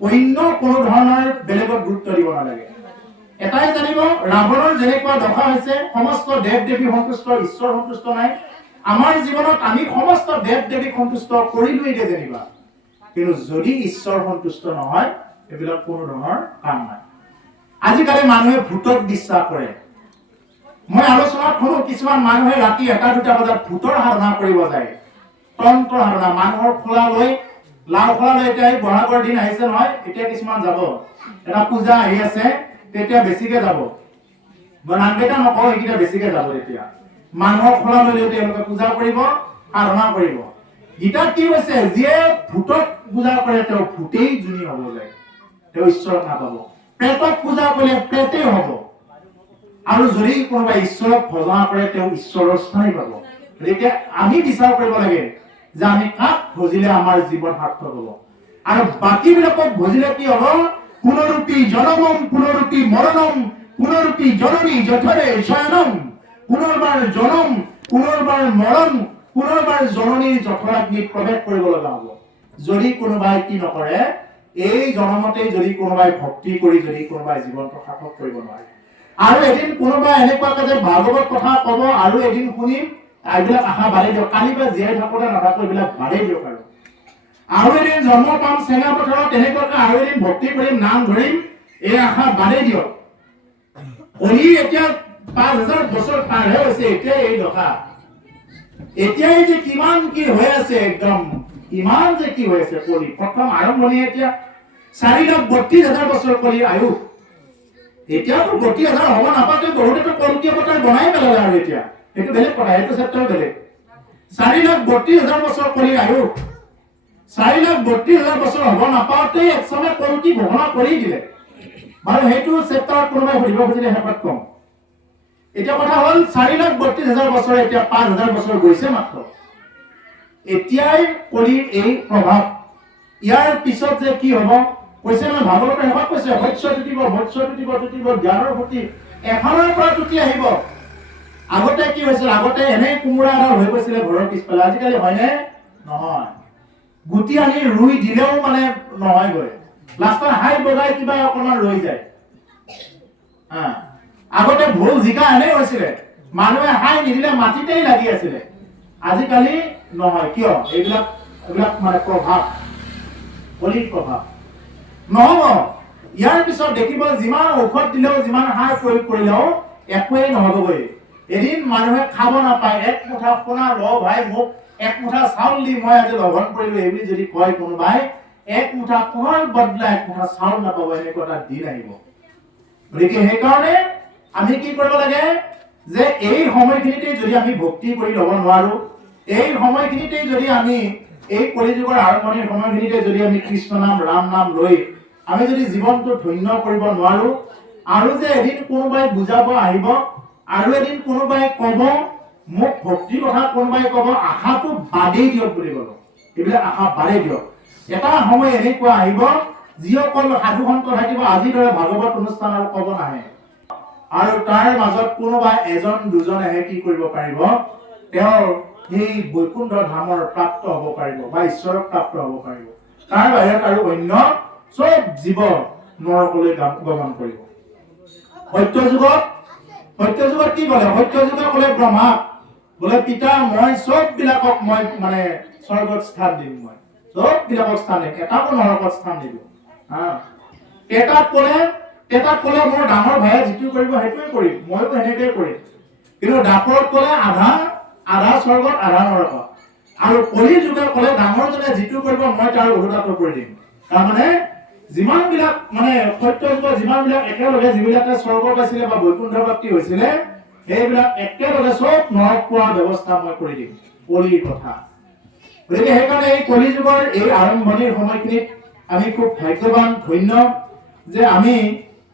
অন্য কোনো ধৰণৰ বেলেগত গুৰুত্ব দিব নালাগে। এটাই জানিব, ৰাৱণৰ যেনেকুৱা দশা হৈছে, সমস্ত দেৱ দেৱী সন্তুষ্ট, ঈশ্বৰ সন্তুষ্ট নাই। আমাৰ জীৱনত আমি সমস্ত দেৱ দেৱীক সন্তুষ্ট কৰিলোৱেই যেনিবা, কিন্তু যদি ঈশ্বৰ সন্তুষ্ট নহয়, এইবিলাক কোনো ধৰণৰ কাম নাই। আজিকালি মানুহে ভূতক বিশ্বাস কৰে। মই আলোচনাত শুনো কিছুমান মানুহে ৰাতি 1-2 বজাত ভূতৰ সাধনা কৰিব যায়, তন্ত্ৰ সাধনা। মানুহৰ খোলা লৈ, লাও খোলা লৈ, এতিয়া এই বহাগৰ দিন আহিছে নহয়, এতিয়া কিছুমান যাব, এটা পূজা আহি আছে, তেতিয়া বেছিকে যাব। মই নামকেইটা নকওঁ, এইকেইটা বেছিকে যাব। এতিয়া মানুহৰ খোলা লৈ তেওঁলোকে পূজা কৰিব, সাধনা কৰিব। গীতাত কি হৈছে? যিয়ে ভূতক পূজা কৰে তেওঁ ভূতেই জুনি হ'ব যায়, তেওঁ ঈশ্বৰক নাপাব। প্ৰেতক পূজা কৰিলে প্ৰেতেই হ'ব। আৰু যদি কোনোবাই ঈশ্বৰক ভজনা কৰে তেওঁ ঈশ্বৰৰ স্থানেই পাব। গতিকে আমি বিচাৰ কৰিব লাগে যে আমি কাক ভজিলে আমাৰ জীৱন সাৰ্থক হ'ব, আৰু বাকী বিলাকক ভজিলে কি হ'ব? পুনৰুক্তি জনমম পুনৰুক্তি মৰণম পুনৰুক্তি জননী যথৰে শয়নম। পুনৰবাৰ জনম, পুনৰবাৰ মৰণ, পুনৰবাৰ জননীৰ জঠৰাগ্নিত প্ৰৱেশ কৰিব লগা হ'ব। যদি কোনোবাই কি নকৰে, এই জনমতেই যদি কোনোবাই ভক্তি কৰি যদি কোনোবাই জীৱনটো সাৰ্থক কৰিব নোৱাৰে। আৰু এদিন কোনোবাই এনেকুৱাকে যে ভাগৱত কথা ক'ব আৰু এদিন শুনিম, এইবিলাক আশা বাদেই দিয়ক। কালি বা জীয়াই থাকোতে নাথাকো এইবিলাক বাদেই দিয়ক। আৰু এদিন জন্ম পাম চেঙা পথাৰত, তেনেকুৱাকে আৰু এদিন ভক্তি কৰিম, নাম ধৰিম, এই আশা বাদেই দিয়ক। কলি এতিয়া 5000 বছৰ পাৰহে হৈছে, এতিয়া এই দশা। এতিয়াই যে কিমান কি হৈ আছে, একদম কিমান যে কি হৈ আছে কলি। প্ৰথম আৰম্ভণি এতিয়া 4,32,000 বছৰ কলি আয়ু। এতিয়াতো 32,000 হ'ব নাপাতে, বহুতেতো কলকীয়া পথাৰ বনাই পেলালে। আৰু এতিয়া সেইটো বেলেগ কথা, সেইটো চেপ্টাৰ বেলেগ। 4,32,000 বছৰ কলি আয়ু। 4,32,000 বছৰ হ'ব নাপাওঁতে একসময় কলকি ঘোষণা কৰি দিলে। বাৰু সেইটো চেপ্টাৰত কোনোবাই সুধিব খুজিলে শেষত কম। এতিয়া কথা হ'ল 4,32,000 বছৰ, এতিয়া 5,000 বছৰ গৈছে মাত্ৰ। এতিয়াই কলিৰ এই প্ৰভাৱ। ইয়াৰ পিছত যে কি হ'ব কৈছে নহয়, ভাগৱতৰ শেষত কৈছে, শস্য টুটিব, মৎস্য টুটিব, জ্ঞানৰ প্ৰতি এফালৰ পৰা টুটি আহিব। আগতে কি হৈছিল? আগতে এনে কোমোৰা এডাল হৈ গৈছিলে ঘৰৰ পিছফালে, আজিকালি হয়নে? নহয়। গুটি আনি ৰুই দিলেও মানে নহয়গৈ, লাষ্টত হাই বগাই কিবা অকণমান ৰৈ যায়। আগতে ভোল জিকা এনেই হৈছিলে, মানুহে হাই নিদিলে মাটিতেই লাগি আছিলে। আজিকালি নহয়। কিয়? এইবিলাক মানে প্ৰভাৱ, কলিৰ প্ৰভাৱ। নহব। ইয়াৰ পিছত দেখিব যিমান ঔষধ দিলেও, যিমান সাৰ প্ৰয়োগ কৰিলেও একোৱেই নহবগৈ। এদিন মানুহে খাব নাপায়, এক মুঠা সোণা ল ভাই, মোক এক মুঠা চাউল দি মই আজি লঘন কৰিলো, এইবুলি যদি কয় কোনোবাই, এক মুঠা সোণৰ বদলা এক মুঠা চাউল নাপাব, এনেকুৱা এটা দিন আহিব। গতিকে সেইকাৰণে আমি কি কৰিব লাগে যে এই সময়খিনিতে যদি আমি ভক্তি কৰি ল'ব নোৱাৰো, এই সময়খিনিতে যদি আমি এই কলিযুগৰ আৰম্ভণিৰ সময়খিনিতে যদি আমি কৃষ্ণ নাম, ৰাম নাম লৈ আমি যদি জীৱনটো ধন্য কৰিব নোৱাৰো, আৰু যে এদিন কোনোবাই বুজাব আহিব, আৰু এদিন কোনোবাই ক'ব মোক ভক্তিৰ কথা, কোনোবাই ক'ব আশাটো বাদেই দিয়ক বুলি ক'ব। এইবিলাক আশা বাদেই দিয়ক। এটা সময় এনেকুৱা আহিব যিসকল সাধু সন্ত থাকিব, আজিৰ দৰে ভাগৱত অনুষ্ঠান আৰু ক'ব নাহে, আৰু তাৰ মাজত কোনোবা এজন দুজনেহে কি কৰিব পাৰিব, তেওঁৰ সেই বৈকুণ্ঠ ধামৰ প্ৰাপ্ত হ'ব পাৰিব বা ঈশ্বৰক প্ৰাপ্ত হ'ব পাৰিব। তাৰ বাহিৰত আৰু অন্য চব জীৱ নৰকলৈ গমন কৰিব। সত্যযুগত কি ক'লে? সত্যযুগে ক'লে ব্ৰহ্মা বোলে, পিতা মই চব বিলাকক মই মানে স্বৰ্গত স্থান দিম, মই চব বিলাকক স্থান দিম, এটাকো নৰকত স্থান নিদিওঁ। তেতাত ক'লে মোৰ ডাঙৰ ভাইয়ে যিটো কৰিব সেইটোৱে কৰিম, ময়ো সেনেকৈ কৰিম। কিন্তু দাপৰত ক'লে আধা স্বৰ্গত আধা নৰকত। আৰু কলিৰ যুগে ক'লে ডাঙৰজনে যিটো কৰিব মই তাৰ ওলোটাটো কৰি দিম। তাৰমানে যিমান বিলাক মানে সত্য যুগত যিমান বিলাক একেলগে যিবিলাকে স্বৰ্গ পাইছিলে বা বৈকুণ্ঠ প্ৰাপ্তি হৈছিলে, সেইবিলাক একেলগে চব নৰক পোৱাৰ ব্যৱস্থা মই কৰি দিম কলিৰ কথা গতিকে সেইকাৰণে এই কলি যুগৰ এই আৰম্ভণিৰ সময়খিনিত আমি খুব ভাগ্যৱান ধন্য যে আমি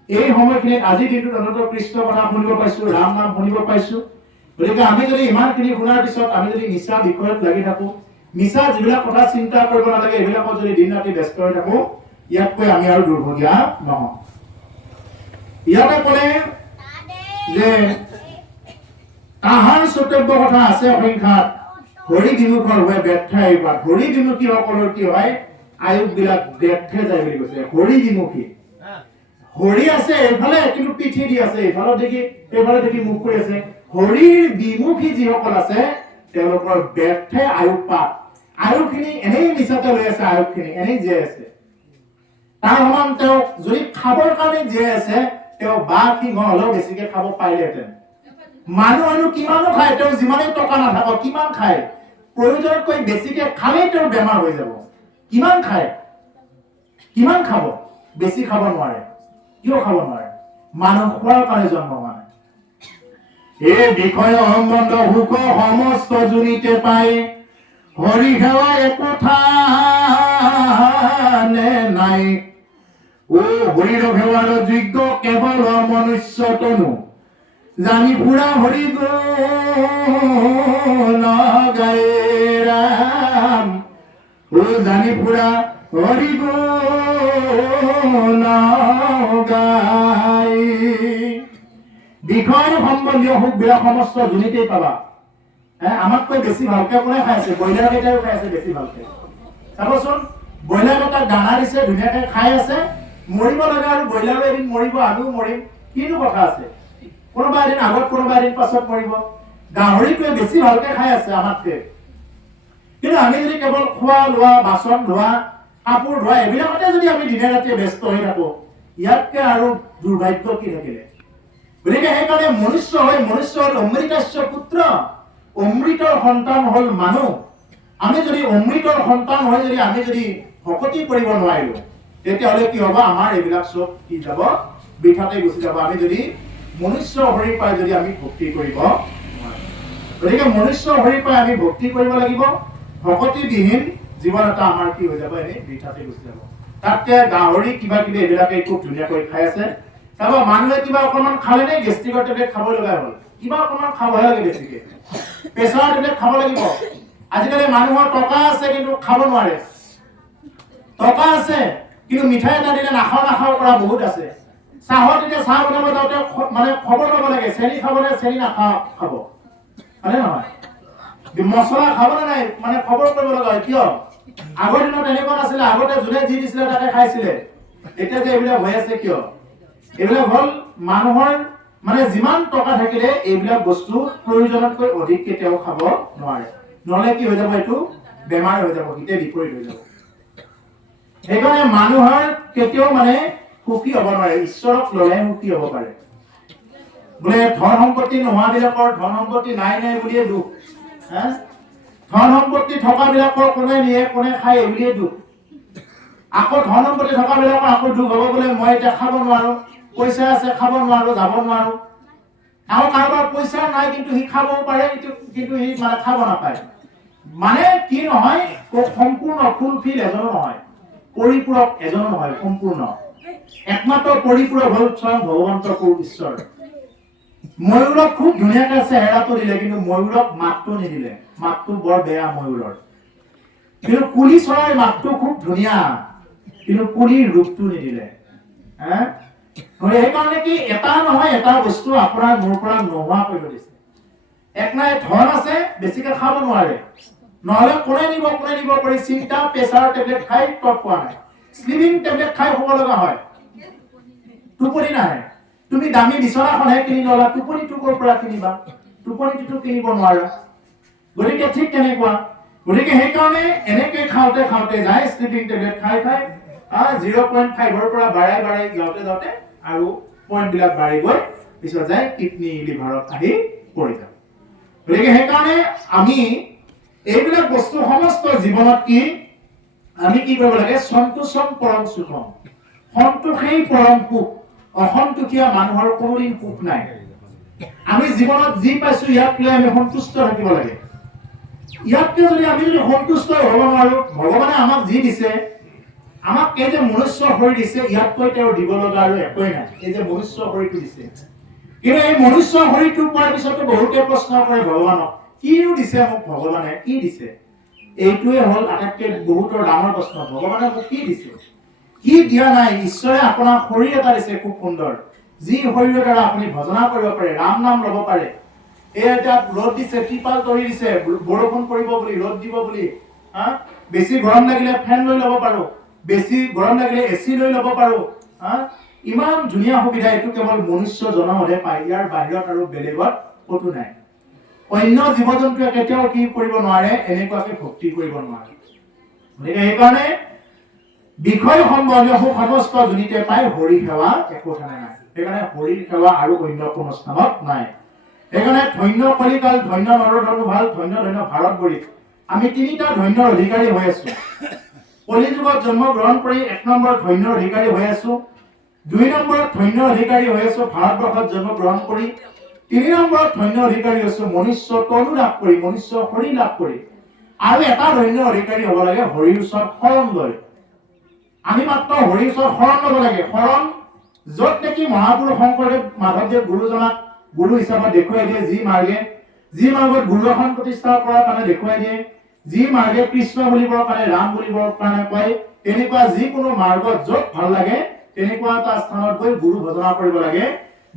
এই সময়খিনিত আজি দিনটোত অন্তত কৃষ্ণ কথা শুনিব পাইছো ৰাম নাম শুনিব পাইছো গতিকে আমি যদি ইমানখিনি শুনাৰ পিছত আমি যদি মিছা বিষয়ত লাগি থাকো মিছা যিবিলাক কথা চিন্তা কৰিব নালাগে এইবিলাকত যদি দিন ৰাতি ব্যস্ত হৈ থাকো ইয়াতকৈ আমি আৰু দুৰ্ভগীয়া নহওঁ ইয়াতে ক'লে যে তাহাৰ চতব্য কথা আছে সংখ্যাত হৰি বিমুখৰ হৈ ব্যৰ্থ এইবাৰ হৰি বিমুখীসকলৰ কি হয় আয়ুস বিলাক ব্যৰ্থ যায় বুলি কৈছে হৰি বিমুখী হৰি আছে এইফালে কিন্তু পিঠি দি আছে এইফালে দেখি মুখ কৰি আছে হৰিৰ বিমুখী যিসকল আছে তেওঁলোকৰ ব্যৰ্থ আয়ুসখিনি এনেই মিছাতে লৈ আছে আয়ুসখিনি এনেই জীয়াই আছে তাৰ সমান তেওঁ যদি খাবৰ কাৰণে জীয়াই আছে তেওঁ বাঘ সিংহ হলেও বেছিকে খাব পাৰিলেহেঁতেন মানুহ কিমানো খায় তেওঁ যিমানেই টকা নাথাকক কিমান খায় প্ৰয়োজনতকৈ বেছিকে খালেই তেওঁৰ বেমাৰ হৈ যাব কিমান খায় কিমান খাব বেছি খাব নোৱাৰে কিয় খাব নোৱাৰে মানুহ খোৱাৰ কাৰণে জন্ম হোৱা নাই এই বিষয় সম্বন্ধ সুখ সমস্ত জুনিতে পায় হৰি সেৱা একোঠানে নাই ও হৰিৰ সেৱাৰ যোগ্য কেৱল মনুষ্য তনু জানি ফুৰা হৰি গুণ গায় ৰাম ও জানি ফুৰা হৰি গুণ গায় বিষয় সম্বন্ধীয় সুখবিলাক সমস্ত জুনিতেই পাবা আমাতকৈ বেছি ভালকে কোনে খাই আছে ব্ৰইলাৰ কেইটাও খাই আছে বেছি ভালকে চাবচোন ব্ৰইলাৰ কেইটাক দানা দিছে ধুনীয়াকে খাই আছে মৰিব লাগে আৰু ব্ৰইলাৰো এদিন মৰিব আমিও মৰিম কিনো কথা আছে কোনোবা এদিন আগত কোনোবা এদিন পাছত মৰিব গাহৰিটোৱে বেছি ভালকে খাই আছে আমাতকে কিন্তু আমি যদি কেৱল খোৱা লোৱা বাচন ধোৱা কাপোৰ ধোৱা এইবিলাকতে যদি আমি দিনে ৰাতিয়ে ব্যস্ত হৈ থাকো ইয়াতকে আৰু দুৰ্ভাগ্য কি থাকিলে গতিকে সেইকাৰণে মনুষ্য হ'ল অমৃতাস্য পুত্ৰ অমৃতৰ সন্তান হ'ল মানুহ আমি যদি অমৃতৰ সন্তান হৈ যদি আমি যদি ভকতি কৰিব নোৱাৰিলো তেতিয়াহ'লে কি হ'ব আমাৰ এইবিলাক চব কি যাব বৃথাতে গুচি যাব আমি যদি মনুষ্য হৰি পাই যদি আমি ভক্তি কৰিব গতিকে মনুষ্য হৰি পাই আমি ভক্তি কৰিব লাগিব ভকতিবিহীন জীৱন এটা আমাৰ কি হৈ যাব এনেই বৃথাতে গুচি যাব তাতকে গাহৰি কিবা কিবি এইবিলাকে খুব ধুনীয়াকৈ খাই আছে চাব মানুহে কিবা অকণমান খালে নে গেষ্ট্ৰিকৰ টেবলেট খাব লগা হ'ল কিবা অকণমান খাবহে লাগে বেছিকে প্ৰেছাৰৰ টেবলেট খাব লাগিব আজিকালি মানুহৰ টকা আছে কিন্তু খাব নোৱাৰে টকা আছে কিন্তু মিঠাই এটা দিলে নাখাও কৰা বহুত আছে চাহত এতিয়া চাহ বনাব যাওঁতে মানে খবৰ ল'ব লাগে চেনি খাব নে চেনি খাব হয়নে নহয় মছলা খাব নে নাই মানে খবৰ কৰিব লগা হয় কিয় আগৰ দিনত এনেকুৱা নাছিলে আগতে যোনে যি দিছিলে তাকে খাইছিলে এতিয়া যে এইবিলাক হৈ আছে কিয় এইবিলাক হ'ল মানুহৰ মানে যিমান টকা থাকিলে এইবিলাক বস্তু প্ৰয়োজনতকৈ অধিককে তেওঁ খাব নোৱাৰে নহলে কি হৈ যাব এইটো বেমাৰ হৈ যাব হিতে বিপৰীত হৈ যাব সেইকাৰণে মানুহৰ কেতিয়াও মানে সুখী হ'ব নোৱাৰে ঈশ্বৰক ল'লে সুখী হ'ব পাৰে বোলে ধন সম্পত্তি নোহোৱাবিলাকৰ ধন সম্পত্তি নাই বুলিয়ে দুখ ধন সম্পত্তি থকাবিলাকৰ কোনে নিয়ে কোনে খায় বুলিয়ে দুখ আকৌ ধন সম্পত্তি থকাবিলাকৰ আকৌ দুখ হ'ব বোলে মই এতিয়া খাব নোৱাৰো পইচা আছে খাব নোৱাৰো যাব নোৱাৰো আৰু কাৰোবাৰ পইচা নাই কিন্তু সি খাব পাৰে কিন্তু সি মানে খাব নাপায় মানে কি নহয় সম্পূৰ্ণ ফুলফিল এজনো নহয় পৰিপূৰক এজনো নহয় সম্পূৰ্ণ একমাত্ৰ পৰিপূৰক হ'ল স্বয়ং ভগৱন্ত ঈশ্বৰ ময়ূৰক খুব ধুনীয়াকে চেহেৰাটো দিলে কিন্তু ময়ূৰক মাতটো নিদিলে মাতটো বৰ বেয়া ময়ূৰৰ কিন্তু কুলি চৰাইৰ মাতটো খুব ধুনীয়া কিন্তু কুলিৰ ৰূপটো নিদিলে সেইকাৰণে কি এটা নহয় এটা বস্তু আপোনাৰ মোৰ পৰা নোহোৱা কৰিব দিছে এক নাই ধন আছে বেছিকে খাব নোৱাৰে নহলে কোনে নিব কৰি চিন্তা প্ৰেছাৰ টেবলেট খাই তত পোৱা নাই স্লিপিং টেবলেট খাই শুব লগা হয় টোপনি নাহে তুমি দামী বিচনাখনহে কিনি ল'লা টোপনিটো ক'ৰ পৰা কিনিবা টোপনিটো কিনিব নোৱাৰা গতিকে ঠিক তেনেকুৱা গতিকে সেইকাৰণে এনেকৈ খাওঁতে যায় স্লিপিং টেবলেট খাই 0.5ৰ পৰা বাঢ়াই যাওঁতে আৰু পইণ্টবিলাক বাঢ়ি গৈ পিছত যায় কিডনি লিভাৰত আহি পৰি যাব গতিকে সেইকাৰণে আমি এইবিলাক বস্তু সমস্ত জীৱনত কি আমি কি কৰিব লাগে সন্তোষম পৰম সুখম সন্তোষেই পৰম সুখ অসন্তোষীয়া মানুহৰ কোনোদিন সুখ নাই আমি জীৱনত যি পাইছো ইয়াক লৈ আমি সন্তুষ্ট থাকিব লাগে। ইয়াতকে যদি আমি সন্তুষ্ট হ'ব নোৱাৰো, ভগৱানে আমাক যি দিছে, আমাক এই যে মনুষ্য শৰীৰ দিছে, ইয়াতকৈ তেওঁ দিব লগা আৰু একোৱেই নাই। এই যে মনুষ্য শৰীৰটো দিছে, কিন্তু এই মনুষ্য শৰীৰটো পোৱাৰ পিছতো বহুতে প্ৰশ্ন কৰে ভগৱানক, কিনো দিছে মোক ভগৱানে, কি দিছে? এইটোৱে হ'ল আটাইতকৈ বহুতৰ ডাঙৰ প্ৰশ্ন, ভগৱানে মোক কি দিছে? কি দিয়া নাই? ঈশ্বৰে আপোনাক শৰীৰ এটা দিছে খুব সুন্দৰ, যি শৰীৰৰ দ্বাৰা আপুনি ভজনা কৰিব পাৰে, ৰাম নাম ল'ব পাৰে। এই এটা ৰ'দ দিছে, ত্ৰিপাল তৰি দিছে, বৰষুণ পৰিব বুলি, ৰ'দ দিব বুলি, বেছি গৰম লাগিলে ফেন লৈ ল'ব পাৰো, বেছি গৰম লাগিলে এচি লৈ ল'ব পাৰো। ইমান ধুনীয়া সুবিধা, এইটো কেৱল মনুষ্য জনমতহে পায়, ইয়াৰ বাহিৰত আৰু বেলেগত ক'তো নাই। অন্য জীৱ জন্তুৱে কেতিয়াও কি কৰিব নোৱাৰে, এনেকুৱাকে ভক্তি কৰিব নোৱাৰে। গতিকে সেইকাৰণে বিষয় সম্বন্ধীয় সমস্ত যোনিতে পায়, হৰি সেৱা একো ঠানে নাই। সেইকাৰণে হৰিৰ সেৱা আৰু অন্য কোনো স্থানত নাই। সেইকাৰণে ধন্য কলিকাল, ধন্য নৰধনু ভাল, ধন্য ধন্য ভাৰত বৰি, আমি তিনিটা ধন্যৰ অধিকাৰী হৈ আছো। কলি যুগত জন্ম গ্ৰহণ কৰি 1 নম্বৰ ধন্যৰ অধিকাৰী হৈ আছো, 2 নম্বৰত ধন্যৰ অধিকাৰী হৈ আছো ভাৰতবৰ্ষত জন্ম গ্ৰহণ কৰি, 3 নম্বৰত ধন্য অধিকাৰী হৈছো মনুষ্য তনু লাভ কৰি, মনুষ্য শৰীৰ লাভ কৰি, আৰু এটা ধন্য অধিকাৰী হ'ব লাগে হৰিৰ ওচৰত শৰণ লৈ। আমি মাত্ৰ হৰিৰ ওচৰত শৰণ ল'ব লাগে। শৰণ য'ত নেকি মহাপুৰুষ শংকৰদেৱ মাধৱদেৱ গুৰুজনাক গুৰু হিচাপত দেখুৱাই দিয়ে, যি মাৰ্গত গুৰু এখন প্ৰতিষ্ঠা কৰাৰ কাৰণে দেখুৱাই দিয়ে, যি মাৰ্গে কৃষ্ণ বুলিবৰ কাৰণে, ৰাম বুলিবৰ কাৰণে কয়, তেনেকুৱা যিকোনো মাৰ্গত য'ত ভাল লাগে তেনেকুৱা এটা স্থানত গৈ গুৰু ভজনা কৰিব লাগে।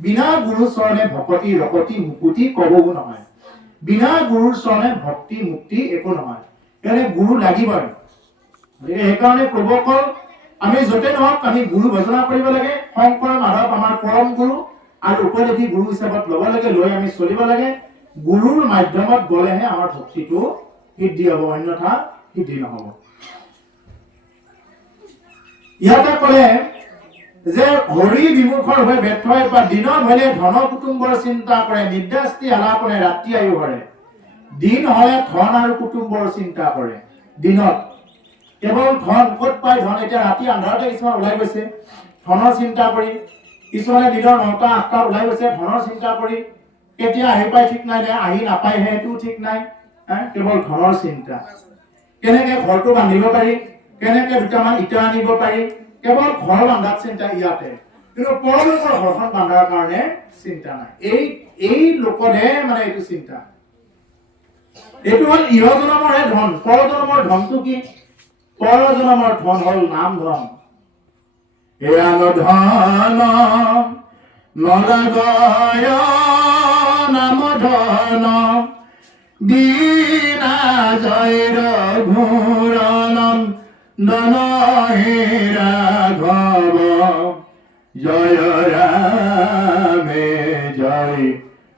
বিনা গুৰু চৰণে ভকতি ৰকতি মুকুতি কবও নহয়। বিনা গুৰুৰ চৰণে ভক্তি মুক্তি একো নহয়। সেইকাৰণে গুৰু লাগিবই। সেইকাৰণে প্ৰভুসকল, আমি য'তে নহওক আমি গুৰু ভজনা কৰিব লাগে। শংকৰ মাধৱ আমাৰ পৰম গুৰু আৰু উপদেশী গুৰু হিচাপত ল'ব লাগে, লৈ আমি চলিব লাগে। গুৰুৰ মাধ্যমত গ'লেহে আমাৰ ভক্তিটো সিদ্ধি হ'ব, অন্যথা সিদ্ধি নহ'ব। ইয়াতে ক'লে যে হৰি বিমুখৰ হৈ ব্যৰ্থ হৈ বা দিনত হ'লে ধন কুটুম্বৰ চিন্তা কৰে, নিদ্ৰাস্তি আলাপনে ৰাতি আয়ু হৰে। দিন হ'লে ধন আৰু কুটুম্বৰ চিন্তা কৰে। দিনত কেৱল ধন, ক'ত পায় ধন? এতিয়া ৰাতি আন্ধাৰতে কিছুমান ওলাই গৈছে ধনৰ চিন্তা কৰি, কিছুমানে দিনৰ 9টা 8টাত ওলাই গৈছে ধনৰ চিন্তা কৰি, কেতিয়া আহি পায় ঠিক নাই, আহি নাপায় সেইটোও ঠিক নাই। কেৱল ধনৰ চিন্তা, কেনেকে ঘৰটো বান্ধিব পাৰি, কেনেকে দুটামান ইটা আনিব পাৰি, কেৱল ঘৰ বান্ধাত চিন্তা ইয়াতে, কিন্তু পৰলোকৰ ঘৰখন বান্ধাৰ কাৰণে চিন্তা নাই। এই লোকৰহে মানে এইটো চিন্তা। এইটো হ'ল ইহজনমৰহে ধন। পৰজনমৰ ধনটো কি? পৰজনমৰ ধন হ'ল নাম ধন। এয়া ধন নলগয় নাম ধন, দীনা জয় ঘূৰণম দন হে ৰাঘৱ, জয় ৰামে জয়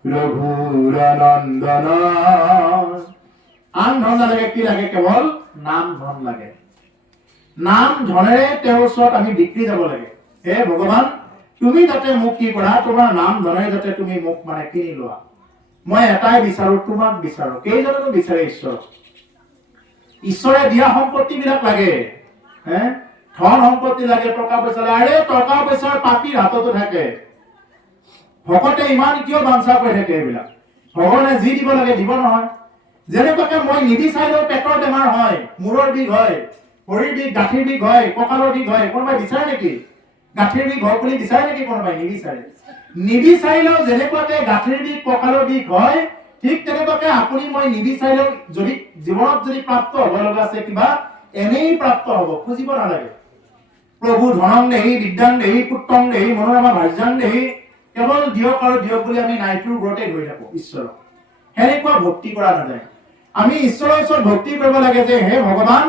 ৰঘুৰ নন্দন। আন ধন নালাগে, কি লাগে? কেৱল নাম ধন লাগে। নাম ধনেৰে তেওঁৰ ওচৰত আমি বিক্ৰী যাব লাগে। হে ভগৱান, তুমি যাতে মোক কি কৰা, তোমাৰ নাম ধনেৰে যাতে তুমি মোক মানে কিনি লোৱা। মই এটাই বিচাৰো, তোমাক বিচাৰো। কেইজনেনো বিচাৰে ঈশ্বৰ? ঈশ্বৰে দিয়া সম্পত্তি বিলাক লাগে, ধন সম্পত্তি লাগে, টকা পইচা লাগে। আৰে টকা পইচাৰ পাপীৰ হাততো থাকে। ভকতে ইমান কিয় বাঞ্ছা কৰি থাকে? এইবিলাক ভগৱানে যি দিব লাগে দিব নহয়। যেনেকুৱাকে মই নিবিচাৰিলেও পেটৰ বেমাৰ হয়, মূৰৰ বিষ হয়, ভৰিৰ বিষ, গাঁঠিৰ বিষ হয়, কঁকালৰ বিষ হয়, কোনোবাই বিচাৰে নেকি? গাঁঠিৰ বিষ হওক বুলি বিচাৰে নেকি কোনোবাই? নিবিচাৰে। নিবিচাৰিলেও যেনেকুৱাকে গাঁঠিৰ বিষ, কঁকালৰ বিষ হয়, ঠিক তেনেকুৱাকে আপুনি মই নিবিচাৰিলেও যদি জীৱনত যদি প্ৰাপ্ত হ'ব লগা আছে কিবা, এনেই প্ৰাপ্ত হ'ব, খুজিব নালাগে। প্ৰভু ধনং দেহি, বিদ্যাং দেহি, পুত্ৰং দেহি, মনোৰমা ভাৰ্যাং দেহি, কেৱল দিয়ক আৰু দিয়ক বুলি আমি নাইটোৰ ওপৰতে গৈ থাকো ঈশ্বৰক। সেনেকুৱা ভক্তি কৰা নাযায়। আমি ঈশ্বৰৰ ওচৰত ভক্তি কৰিব লাগে যে হে ভগৱান,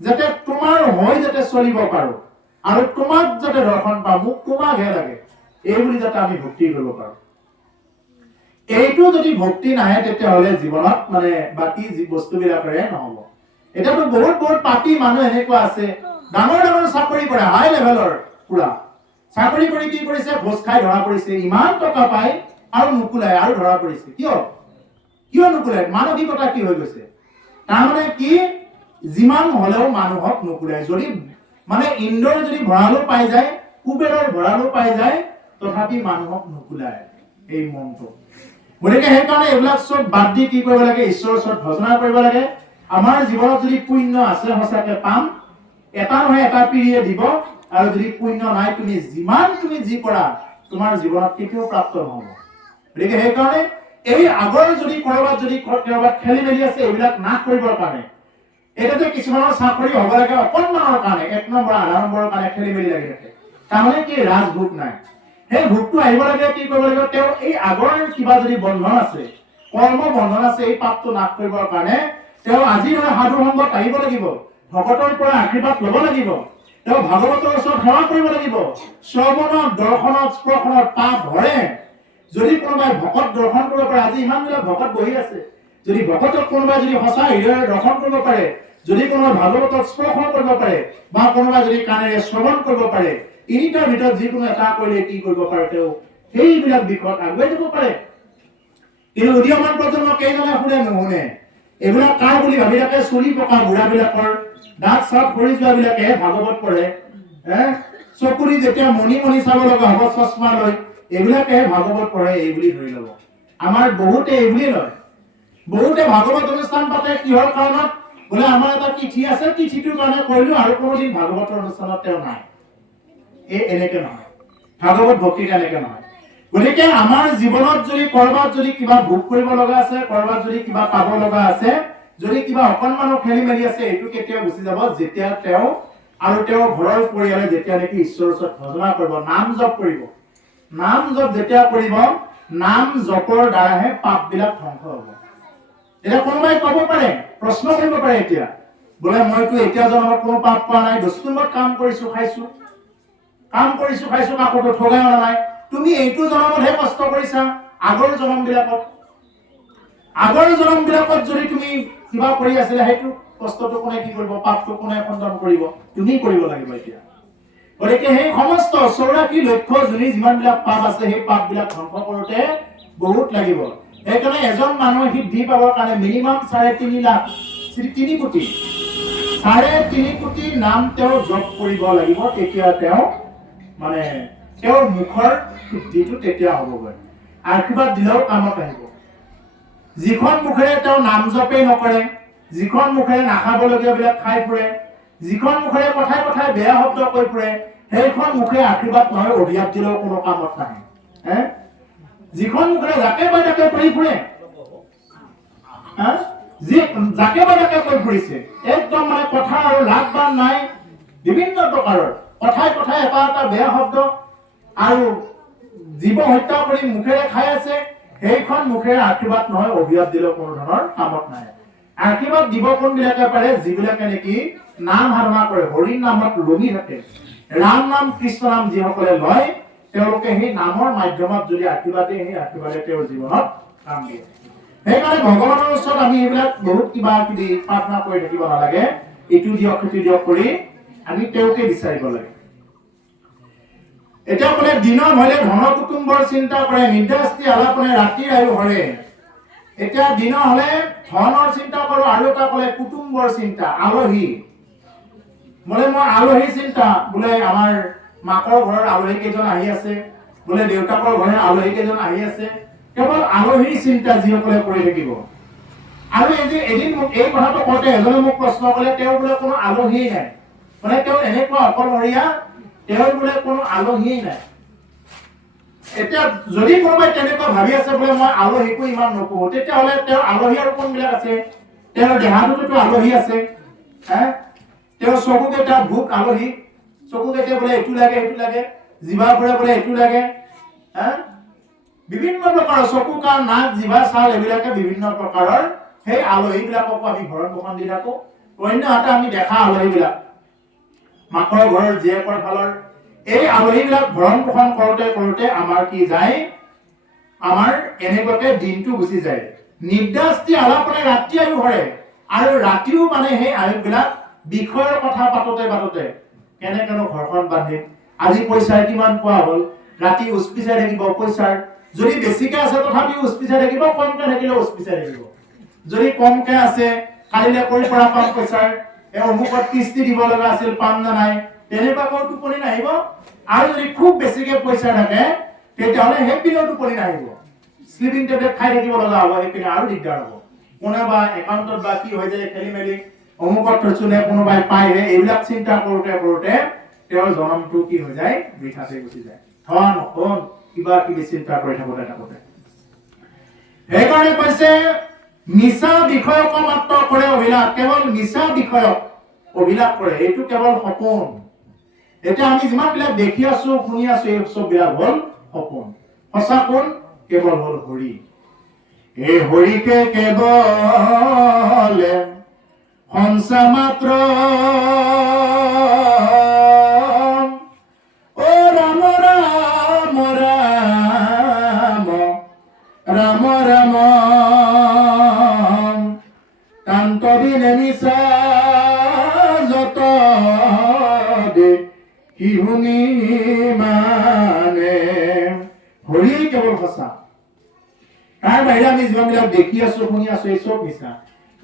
যাতে তোমাৰ হৈ যাতে চলিব পাৰো আৰু তোমাক যাতে দৰ্শন পাওঁ, মোক তোমাকহে লাগে, এই বুলি যাতে আমি ভক্তি কৰিব পাৰো। এইটো যদি ভক্তি নাহে তেতিয়াহ'লে জীৱনত মানে বাকী বস্তুবিলাকেৰে নহ'ব। এতিয়াতো বহুত বহুত পাপী মানুহ এনেকুৱা আছে, ডাঙৰ ডাঙৰ চাকৰি কৰে, হাই লেভেলৰ পুৰা চাকৰি কৰি কি কৰিছে? ভোজ খাই ধৰা পৰিছে। ইমান টকা পায় আৰু নুকুলাই, আৰু ধৰা পৰিছে। কিয় নুকুলাই? মানসিকতা কি হৈ গৈছে? তাৰমানে কি, যিমান হলেও মানুহক নুকুলাই। যদি মানে ইন্দ্ৰৰ যদি ভঁৰালো পাই যায়, কুবেৰৰ ভঁৰালো পাই যায়, তথাপি মানুহক নুকুলাই। এই মনটো গতিকে সেইকাৰণে এইবিলাক চব বাদ দি কি কৰিব লাগে ঈশ্বৰৰ ওচৰত ভজনা কৰিব লাগে আমাৰ জীৱনত যদি পুণ্য আছে সঁচাকে পাম এটা নহয় এটা পিৰিয়ে দিব আৰু যদি পুণ্য নাই তুমি যিমান তুমি যি কৰা তোমাৰ জীৱনত কেতিয়াও প্ৰাপ্ত নহ'ব গতিকে সেইকাৰণে এই আগৰ যদি কৰবাত খেলি মেলি আছে এইবিলাক নাশ কৰিবৰ কাৰণে এটাতে কিছুমানৰ চাকৰি হ'ব লাগে অকণমানৰ কাৰণে 1 নম্বৰ আধা নম্বৰৰ কাৰণে খেলি মেলি লাগি থাকে তাৰমানে কি ৰাজভোগ নাই সেই ভোগটো আহিব লাগে কি কৰিব লাগিব তেওঁ এই আগৰ কিবা যদি বন্ধন আছে কৰ্ম বন্ধন আছে এই পাপটো নাশ কৰিবৰ কাৰণে তেওঁ আজি নহয় সাধু সংগত আহিব লাগিব ভকতৰ পৰা আশীৰ্বাদ ল'ব লাগিব তেওঁ ভাগৱতৰ ওচৰত সেৱা কৰিব লাগিব শ্ৰৱণত দৰ্শনত স্পৰ্শনত পাপ ধৰে যদি কোনোবাই ভকত দৰ্শন কৰিব পাৰে আজি ইমানবিলাক ভকত বহি আছে যদি ভকতক কোনোবাই যদি সঁচা হৃদয়েৰে দৰ্শন কৰিব পাৰে যদি কোনোবাই ভাগৱতত স্পৰ্শ কৰিব পাৰে বা কোনোবাই যদি কাণেৰে শ্ৰৱণ কৰিব পাৰে তিনিটাৰ ভিতৰত যিকোনো এটা কৰিলে কি কৰিব পাৰে তেওঁ সেইবিলাক দিশত আগুৱাই যাব পাৰে কিন্তু উদীয়মান প্ৰজন্ম কেইজনে শুনে নুশুনে এইবিলাক কাৰ বুলি ভাবি থাকে চুলি পকা বুঢ়াবিলাকৰ দাঁত চাপ সৰি যোৱাবিলাকে ভাগৱত পঢ়ে চকুৰি যেতিয়া মণি চাব লগা হ'ব চশমা লৈ এইবিলাকে ভাগৱত পঢ়ে এই বুলি ধৰি ল'ব আমাৰ বহুতে এই বুলি লয় বহুতে ভাগৱত অনুষ্ঠান পাতে কিহৰ কাৰণত বোলে আমাৰ এটা তিথি আছে তিথিটোৰ কাৰণে কৰিলো আৰু কোনোদিন ভাগৱতৰ অনুষ্ঠানত তেওঁ নাই এনেকে নহয় ভাগৱত ভক্তি তেনেকে নহয় গতিকে আমাৰ জীৱনত যদি কৰবাত যদি কিবা ভোগ কৰিব লগা আছে কৰবাত যদি কিবা পাব লগা আছে যদি কিবা অকণমানো খেলি মেলি আছে এইটো কেতিয়া গুচি যাব যেতিয়া তেওঁ আৰু তেওঁৰ ঘৰৰ পৰিয়ালে যেতিয়া নেকি ঈশ্বৰৰ ওচৰত ভজনা কৰিব নাম জপ কৰিব নাম জপ যেতিয়া কৰিব নাম জপৰ দ্বাৰাহে পাপবিলাক ধ্বংস হ'ব এতিয়া কোনোবাই ক'ব পাৰে প্ৰশ্ন কৰিব পাৰে এতিয়া বোলে মইতো এতিয়া জন্মত কোনো পাপ পোৱা নাই দস্তুমত কাম কৰিছো খাইছো কাকতো ঠগাই অনা নাই তুমি এইটো জন্মতহে কষ্ট কৰিছা আগৰ জন্মবিলাকত যদি তুমি কিবা কৰি আছিলা সেইটো কষ্টটো কোনে কি কৰিব পাপটো কোনে খণ্ডন কৰিব তুমি কৰিব লাগিব এতিয়া গতিকে সেই সমস্ত 84 লক্ষ জুৰি যিমানবিলাক পাপ আছে সেই পাপবিলাক ধ্বংস কৰোঁতে বহুত লাগিব সেইকাৰণে এজন মানুহে সিদ্ধি পাবৰ কাৰণে মিনিমাম 3.5 লাখ 3 কোটি 3.5 কোটি নাম তেওঁ জপ কৰিব লাগিব তেতিয়া তেওঁ মানে তেওঁৰ মুখৰ শুদ্ধিটো তেতিয়া হ'বগৈ আশীৰ্বাদ দিলেও কামত আহিব যিখন মুখেৰে তেওঁ নাম জপেই নকৰে যিখন মুখেৰে নাখাবলগীয়া বিলাক খাই ফুৰে যিখন মুখেৰে কথাই কথাই বেয়া শব্দ কৈ ফুৰে সেইখন মুখে আশীৰ্বাদ নহয় অভিশাপ দিলেও কোনো কামত নাহে যিখন মুখেৰে যাকে বা তাকে কৰি ফুৰে যাকে বা তাকে কৈ ফুৰিছে একদম মানে কথা আৰু লাভ বান নাই বিভিন্ন প্ৰকাৰৰ কথাই কথাই এটা বেয়া শব্দ আৰু জীৱ হত্যা কৰি মুখেৰে খাই আছে সেইখন মুখেৰে আশীৰ্বাদ নহয় অভিশাপ দিলেও কোনো ধৰণৰ কামত নাই আশীৰ্বাদ দিব কোনবিলাকে পাৰে যিবিলাকে নেকি নাম ধাৰণা কৰে হৰি নামত ৰঙি থাকে ৰাম নাম কৃষ্ণ নাম যিসকলে লয় তেওঁলোকে সেই নামৰ মাধ্যমত যদি আশীৰ্বাদ দিয়ে সেই আশীৰ্বাদে তেওঁৰ জীৱনত কাম দিয়ে সেইকাৰণে ভগৱানৰ ওচৰত আমি এইবিলাক বহুত কিবা কিবি প্ৰাৰ্থনা কৰি থাকিব নালাগে ইটো দিয়ক কৰি আমি তেওঁকে বিচাৰিব লাগে এটা বোলে দিনৰ হলে ধন কুটুম্বৰ চিন্তা কৰে নিদ্ৰাস্তি আলাপনে ৰাতিৰ আয়ু হৰে এটা দিনৰ হলে ধনৰ চিন্তা কৰো আৰু এটা বোলে কুটুম্বৰ চিন্তা আলহী বোলে মই আলহী চিন্তা বোলে আমাৰ মাকৰ ঘৰৰ আলহী কেইজন আহি আছে বোলে দেউতাকৰ ঘৰৰ আলহী কেইজন আহি আছে কেৱল আলহীৰ চিন্তা যিসকলে কৰি থাকিব আৰু এদিন মোক এই কথাটো কওঁতে এজনে মোক প্ৰশ্ন কৰিলে তেওঁ বোলে কোনো আলহী নাই মানে তেওঁ এনেকুৱা অকলশৰীয়া তেওঁৰ বোলে কোনো আলহী নাই এতিয়া যদি কোনোবাই তেনেকুৱা ভাবি আছে বোলে মই আলহীকো ইমান নকৰো তেতিয়াহ'লে তেওঁৰ আলহী আৰু কোনবিলাক আছে তেওঁৰ দেহাটোতো আলহী আছে তেওঁৰ চকুকেইটা ভোক আলহী চকুকেইটা বোলে এইটো লাগে জিভাবোৰে বোলে এইটো লাগে বিভিন্ন প্ৰকাৰৰ চকু কাণ নাক জিভা ছাল এইবিলাকে বিভিন্ন প্ৰকাৰৰ সেই আলহীবিলাককো আমি ভৰণ পোষণ দি থাকো অন্যহাতে আমি দেখা আলহীবিলাক মাকৰ ঘৰৰ জীয়েকৰ ফালৰ এই আলহীবিলাক ভৰণ পোষণ কৰোঁতে আমাৰ কি যায় আমাৰ এনেকুৱাকে দিনটো গুচি যায় নিদ্ৰাস্তি আলাপনে ৰাতি আয়ু হৰে আৰু ৰাতিও মানে সেই আয়ুবিলাক বিষয়ৰ কথা পাতোতে কেনেকেনো ঘৰখন বান্ধিম আজি পইচাৰ কিমান পোৱা হ'ল ৰাতি উচপিচাই থাকিব পইচাৰ যদি বেছিকে আছে তথাপি উচপিচাই থাকিব কমকে থাকিলে উচপিচাই থাকিব যদি কমকে আছে কালিলে কৰি পৰা পাম পইচাৰ অমুকত কিস্তি দিব লগা আছিল পাম না নাই তেনেকুৱাকৈ টোপনি নাহিব আৰু যদি খুব বেছিকে পইচা থাকে তেতিয়াহ'লে সেই পিনৰ টোপনি নাহিব স্লিপিং টেবলেট খাই থাকিব লগা হ'ব, সেইপিনে আৰু দিগদাৰ হ'ব। কোনোবা একাউণ্টত বা কি হৈ যায় খেলি মেলি, অমুকত থৈছো নে কোনোবাই পায়হে, এইবিলাক চিন্তা কৰোঁতে কৰোঁতে তেওঁৰ জনমটো কি হৈ যায়, বৃথাতে গুচি যায়। ধন সোণ কিবা কিবি চিন্তা কৰি থাকোঁতে থাকোঁতে। সেইকাৰণে কৈছে মিছা বিষয়ক মাত্ৰ কৰে অভিলাষ, কেৱল মিছা বিষয়ক অভিলাষ কৰে, এইটো কেৱল সপোন। এতিয়া আমি যিমান বিলাক দেখি আছো শুনি আছো এই চব বিলাক হ'ল সপোন। সঁচা কোন? কেৱল হ'ল হৰি। এই হৰিকে কেৱল সঞ্চা মাত্ৰ, অ ৰাম ৰাম ৰাম ৰাম ৰাম কান্ত বিনে মিছা যত কি শুনি মানে। হৰি কেৱল সঁচা, তাৰ বাহিৰে আমি যিমানবিলাক দেখি আছো শুনি আছো এই চব মিছা।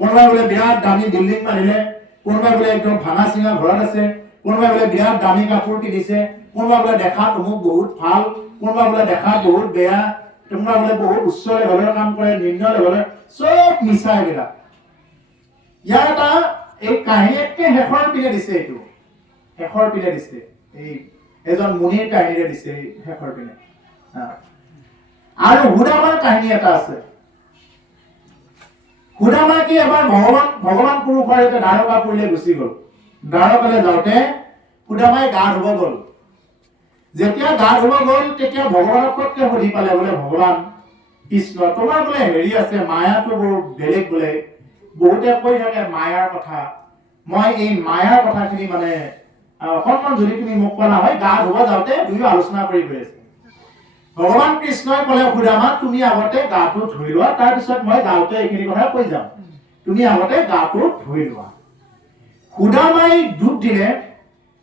কোনোবাই বোলে বিৰাট দামী বিল্ডিং বান্ধিলে, কোনোবাই বোলে একদম ভাঙা চিঙা ঘৰত আছে, কোনোবাই বোলে বিৰাট দামী কাপোৰ কিনিছে, কোনোবাই বোলে দেখাত অমুক বহুত ভাল, কোনোবাই বোলে দেখাত বহুত বেয়া, কোনোবাই বোলে বহুত উচ্চ লেভেলৰ কাম কৰে, নিম্ন লেভেলৰ, চব মিছা এইবিলাক। ইয়াৰ এটা এই কাহিনী একে শেষৰ পিনে দিছে, এইটো শেষৰ পিনে দিছে, এই এজন মুনিৰ কাহিনীৰে দিছে শেষৰ পিনে। আৰু সুদামাৰ কাহিনী এটা আছে। সুদামা কি এবাৰ ভগৱান পুৰুষৰ এটা দ্বাৰকাপুৰলৈ গুচি গ'ল। দ্বাৰকালৈ যাওঁতে সুদামাই গা ধুব গ'ল। যেতিয়া গা ধুব গ'ল তেতিয়া ভগৱানক পটকে সুধি পালে, বোলে ভগৱান কৃষ্ণ তোমাৰ বোলে হেৰি আছে, মায়াটো বৰ বেলেগ বোলে, বহুতে কৈ থাকে মায়াৰ কথা, মই এই মায়াৰ কথাখিনি মানে অকণমান যদি তুমি মোক কোৱা হয়, গা ধুব যাওঁতে দুয়ো আলোচনা কৰি গৈ আছে। ভগৱান কৃষ্ণই ক'লে সুদামা তুমি আগতে গাটো ধুই লোৱা, তাৰপিছত মই যাওঁতে এইখিনি কথা কৈ যাম, তুমি আগতে গাটো ধুই লোৱা। সুদামাই ডুব দিলে।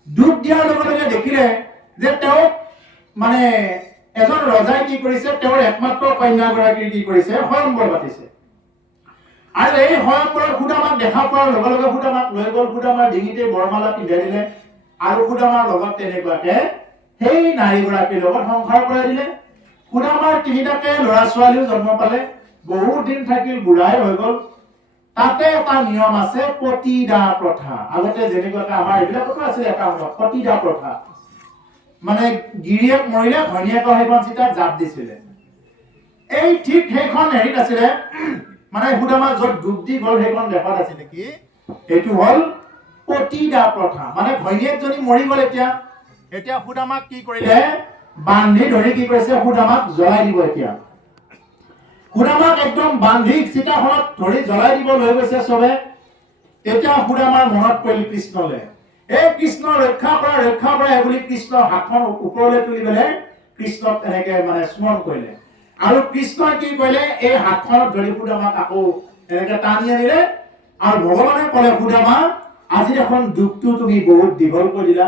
ডুব দিয়াৰ লগে লগে দেখিলে যে তেওঁ মানে এজন ৰজাই কি কৰিছে, তেওঁৰ একমাত্ৰ কন্যাগৰাকীৰ কি কৰিছে, স্বয়ম্বৰ পাতিছে। আৰু এই স্বয়ম্বৰত সুদামাক দেখা পোৱাৰ লগে লগে সুদামাক লৈ গ'ল, সুদামাৰ ডিঙিতে বৰমালা পিন্ধাই দিলে আৰু সুদামাৰ লগত তেনেকুৱাকে সেই নাৰীগৰাকীৰ লগত সংসাৰ কৰাই দিলে। সুদামাৰ তিনিটাকে ল'ৰা ছোৱালীও জন্ম পালে, বহুত দিন থাকিল, বুঢ়াই হৈ গ'ল। তাতে এটা নিয়ম আছে, পতিদা প্ৰথা। আগতে যেনেকুৱাকে আমাৰ এইবিলাকতো আছিলে এটা পতিদা প্ৰথা, মানে গিৰিয়েক মৰিলে ঘৈণীয়েকৰ সেইখন চিতাত জাপ দিছিলে। এই ঠিক সেইখন হেৰিত আছিলে, মানে সুদামা য'ত ডুব দি গ'ল সেইখন দেশত আছিলে কি, এইটো হ'ল পতিদা প্ৰথা। মানে ঘৈণীয়েকজনী মৰি গ'ল, এতিয়া সুদামাক কি কৰিলে, বান্ধি ধৰি কি কৰিছে, সুদামাক জ্বলাই দিব। এতিয়া সুদামাক একদম বান্ধি চিতাখনত ধৰি জ্বলাই দিব লৈ গৈছে চবে। তেতিয়া সুদামাৰ মনত পৰিল কৃষ্ণলে, এই কৃষ্ণ ৰক্ষা কৰা বুলি কৃষ্ণৰ হাতখন ওপৰলৈ তুলি পেলাই কৃষ্ণক এনেকে মানে স্মৰণ কৰিলে। আৰু কৃষ্ণই কি কৰিলে, এই হাতখনত ধৰি সুদামাক আকৌ এনেকে টানি আনিলে। আৰু ভগৱানে ক'লে, সুদামা আজি দেখোন ডুবটো তুমি বহুত দীঘল কৰি দিলা,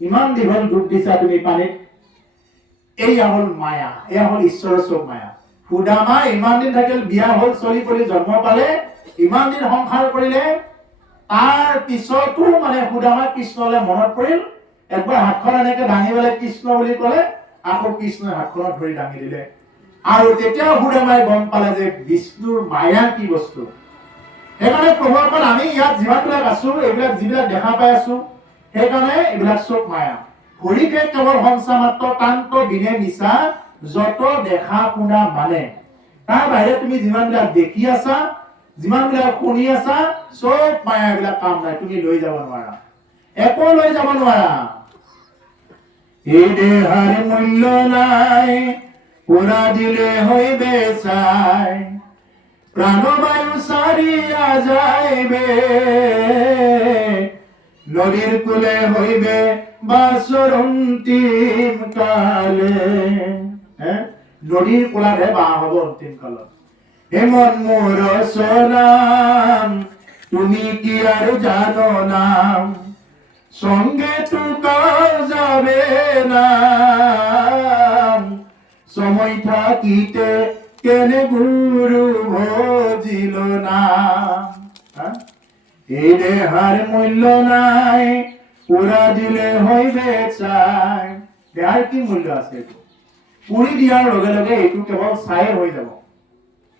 ইমান দীঘল ডুব দিছা তুমি পানীত, এয়া হ'ল মায়া, এয়া হ'ল ঈশ্বৰৰ চব মায়া। সুদামা ইমান দিন থাকিল, বিয়া হ'ল, চলি পলি জন্ম পালে, ইমান দিন সংসাৰ কৰিলে, তাৰ পিছতো মানে সুদামা কৃষ্ণলৈ মনত পৰিল। একবাৰ হাতখন এনেকে দাঙি পেলাই কৃষ্ণ বুলি ক'লে, আকৌ কৃষ্ণই হাতখনত ধৰি দাঙি দিলে। আৰু তেতিয়াও সুদামাই গম পালে যে বিষ্ণুৰ মায়া কি বস্তু। সেইকাৰণে প্ৰভুসকল আমি ইয়াত যিমানবিলাক আছো, এইবিলাক যিবিলাক দেখা পাই আছো, সেইকাৰণে এইবিলাক চব মায়া। হৰিকে কেৱল সঞ্চা মাত্ৰ, কান্ত বিনে মিছা যত দেখা শুনা মানে। তাৰ বাহিৰে তুমি যিমানবিলাক দেখি আছা, যিমানবিলাক শুনি আছা, চব মায়া, এইবিলাক কাম নাই, তুমি লৈ যাব নোৱাৰা, একো লৈ যাব নোৱাৰা। এই দেহাৰ মূল্য নাই, পুৰা দিলে হইবে চাই, প্রাণবায়ু সারিয়া যাইবে, নদীর কুলে হইবে বাসর অন্তিম কালে। নদীর কুলারে বা হব অন্তিম কালত। হেমন মোর সলাম, তুমি কি আর জানো নাম, সঙ্গে টুকাও যাবে না, সময় থাকিতে কেনে গুরু ভজিল না। এই দেহার মূল্য নাই, পুরা দিলে হইবে চাই। দেহার কি মূল্য আছে? পুৰি দিয়াৰ লগে লগে এইটো কেৱল ছাই হৈ যাব,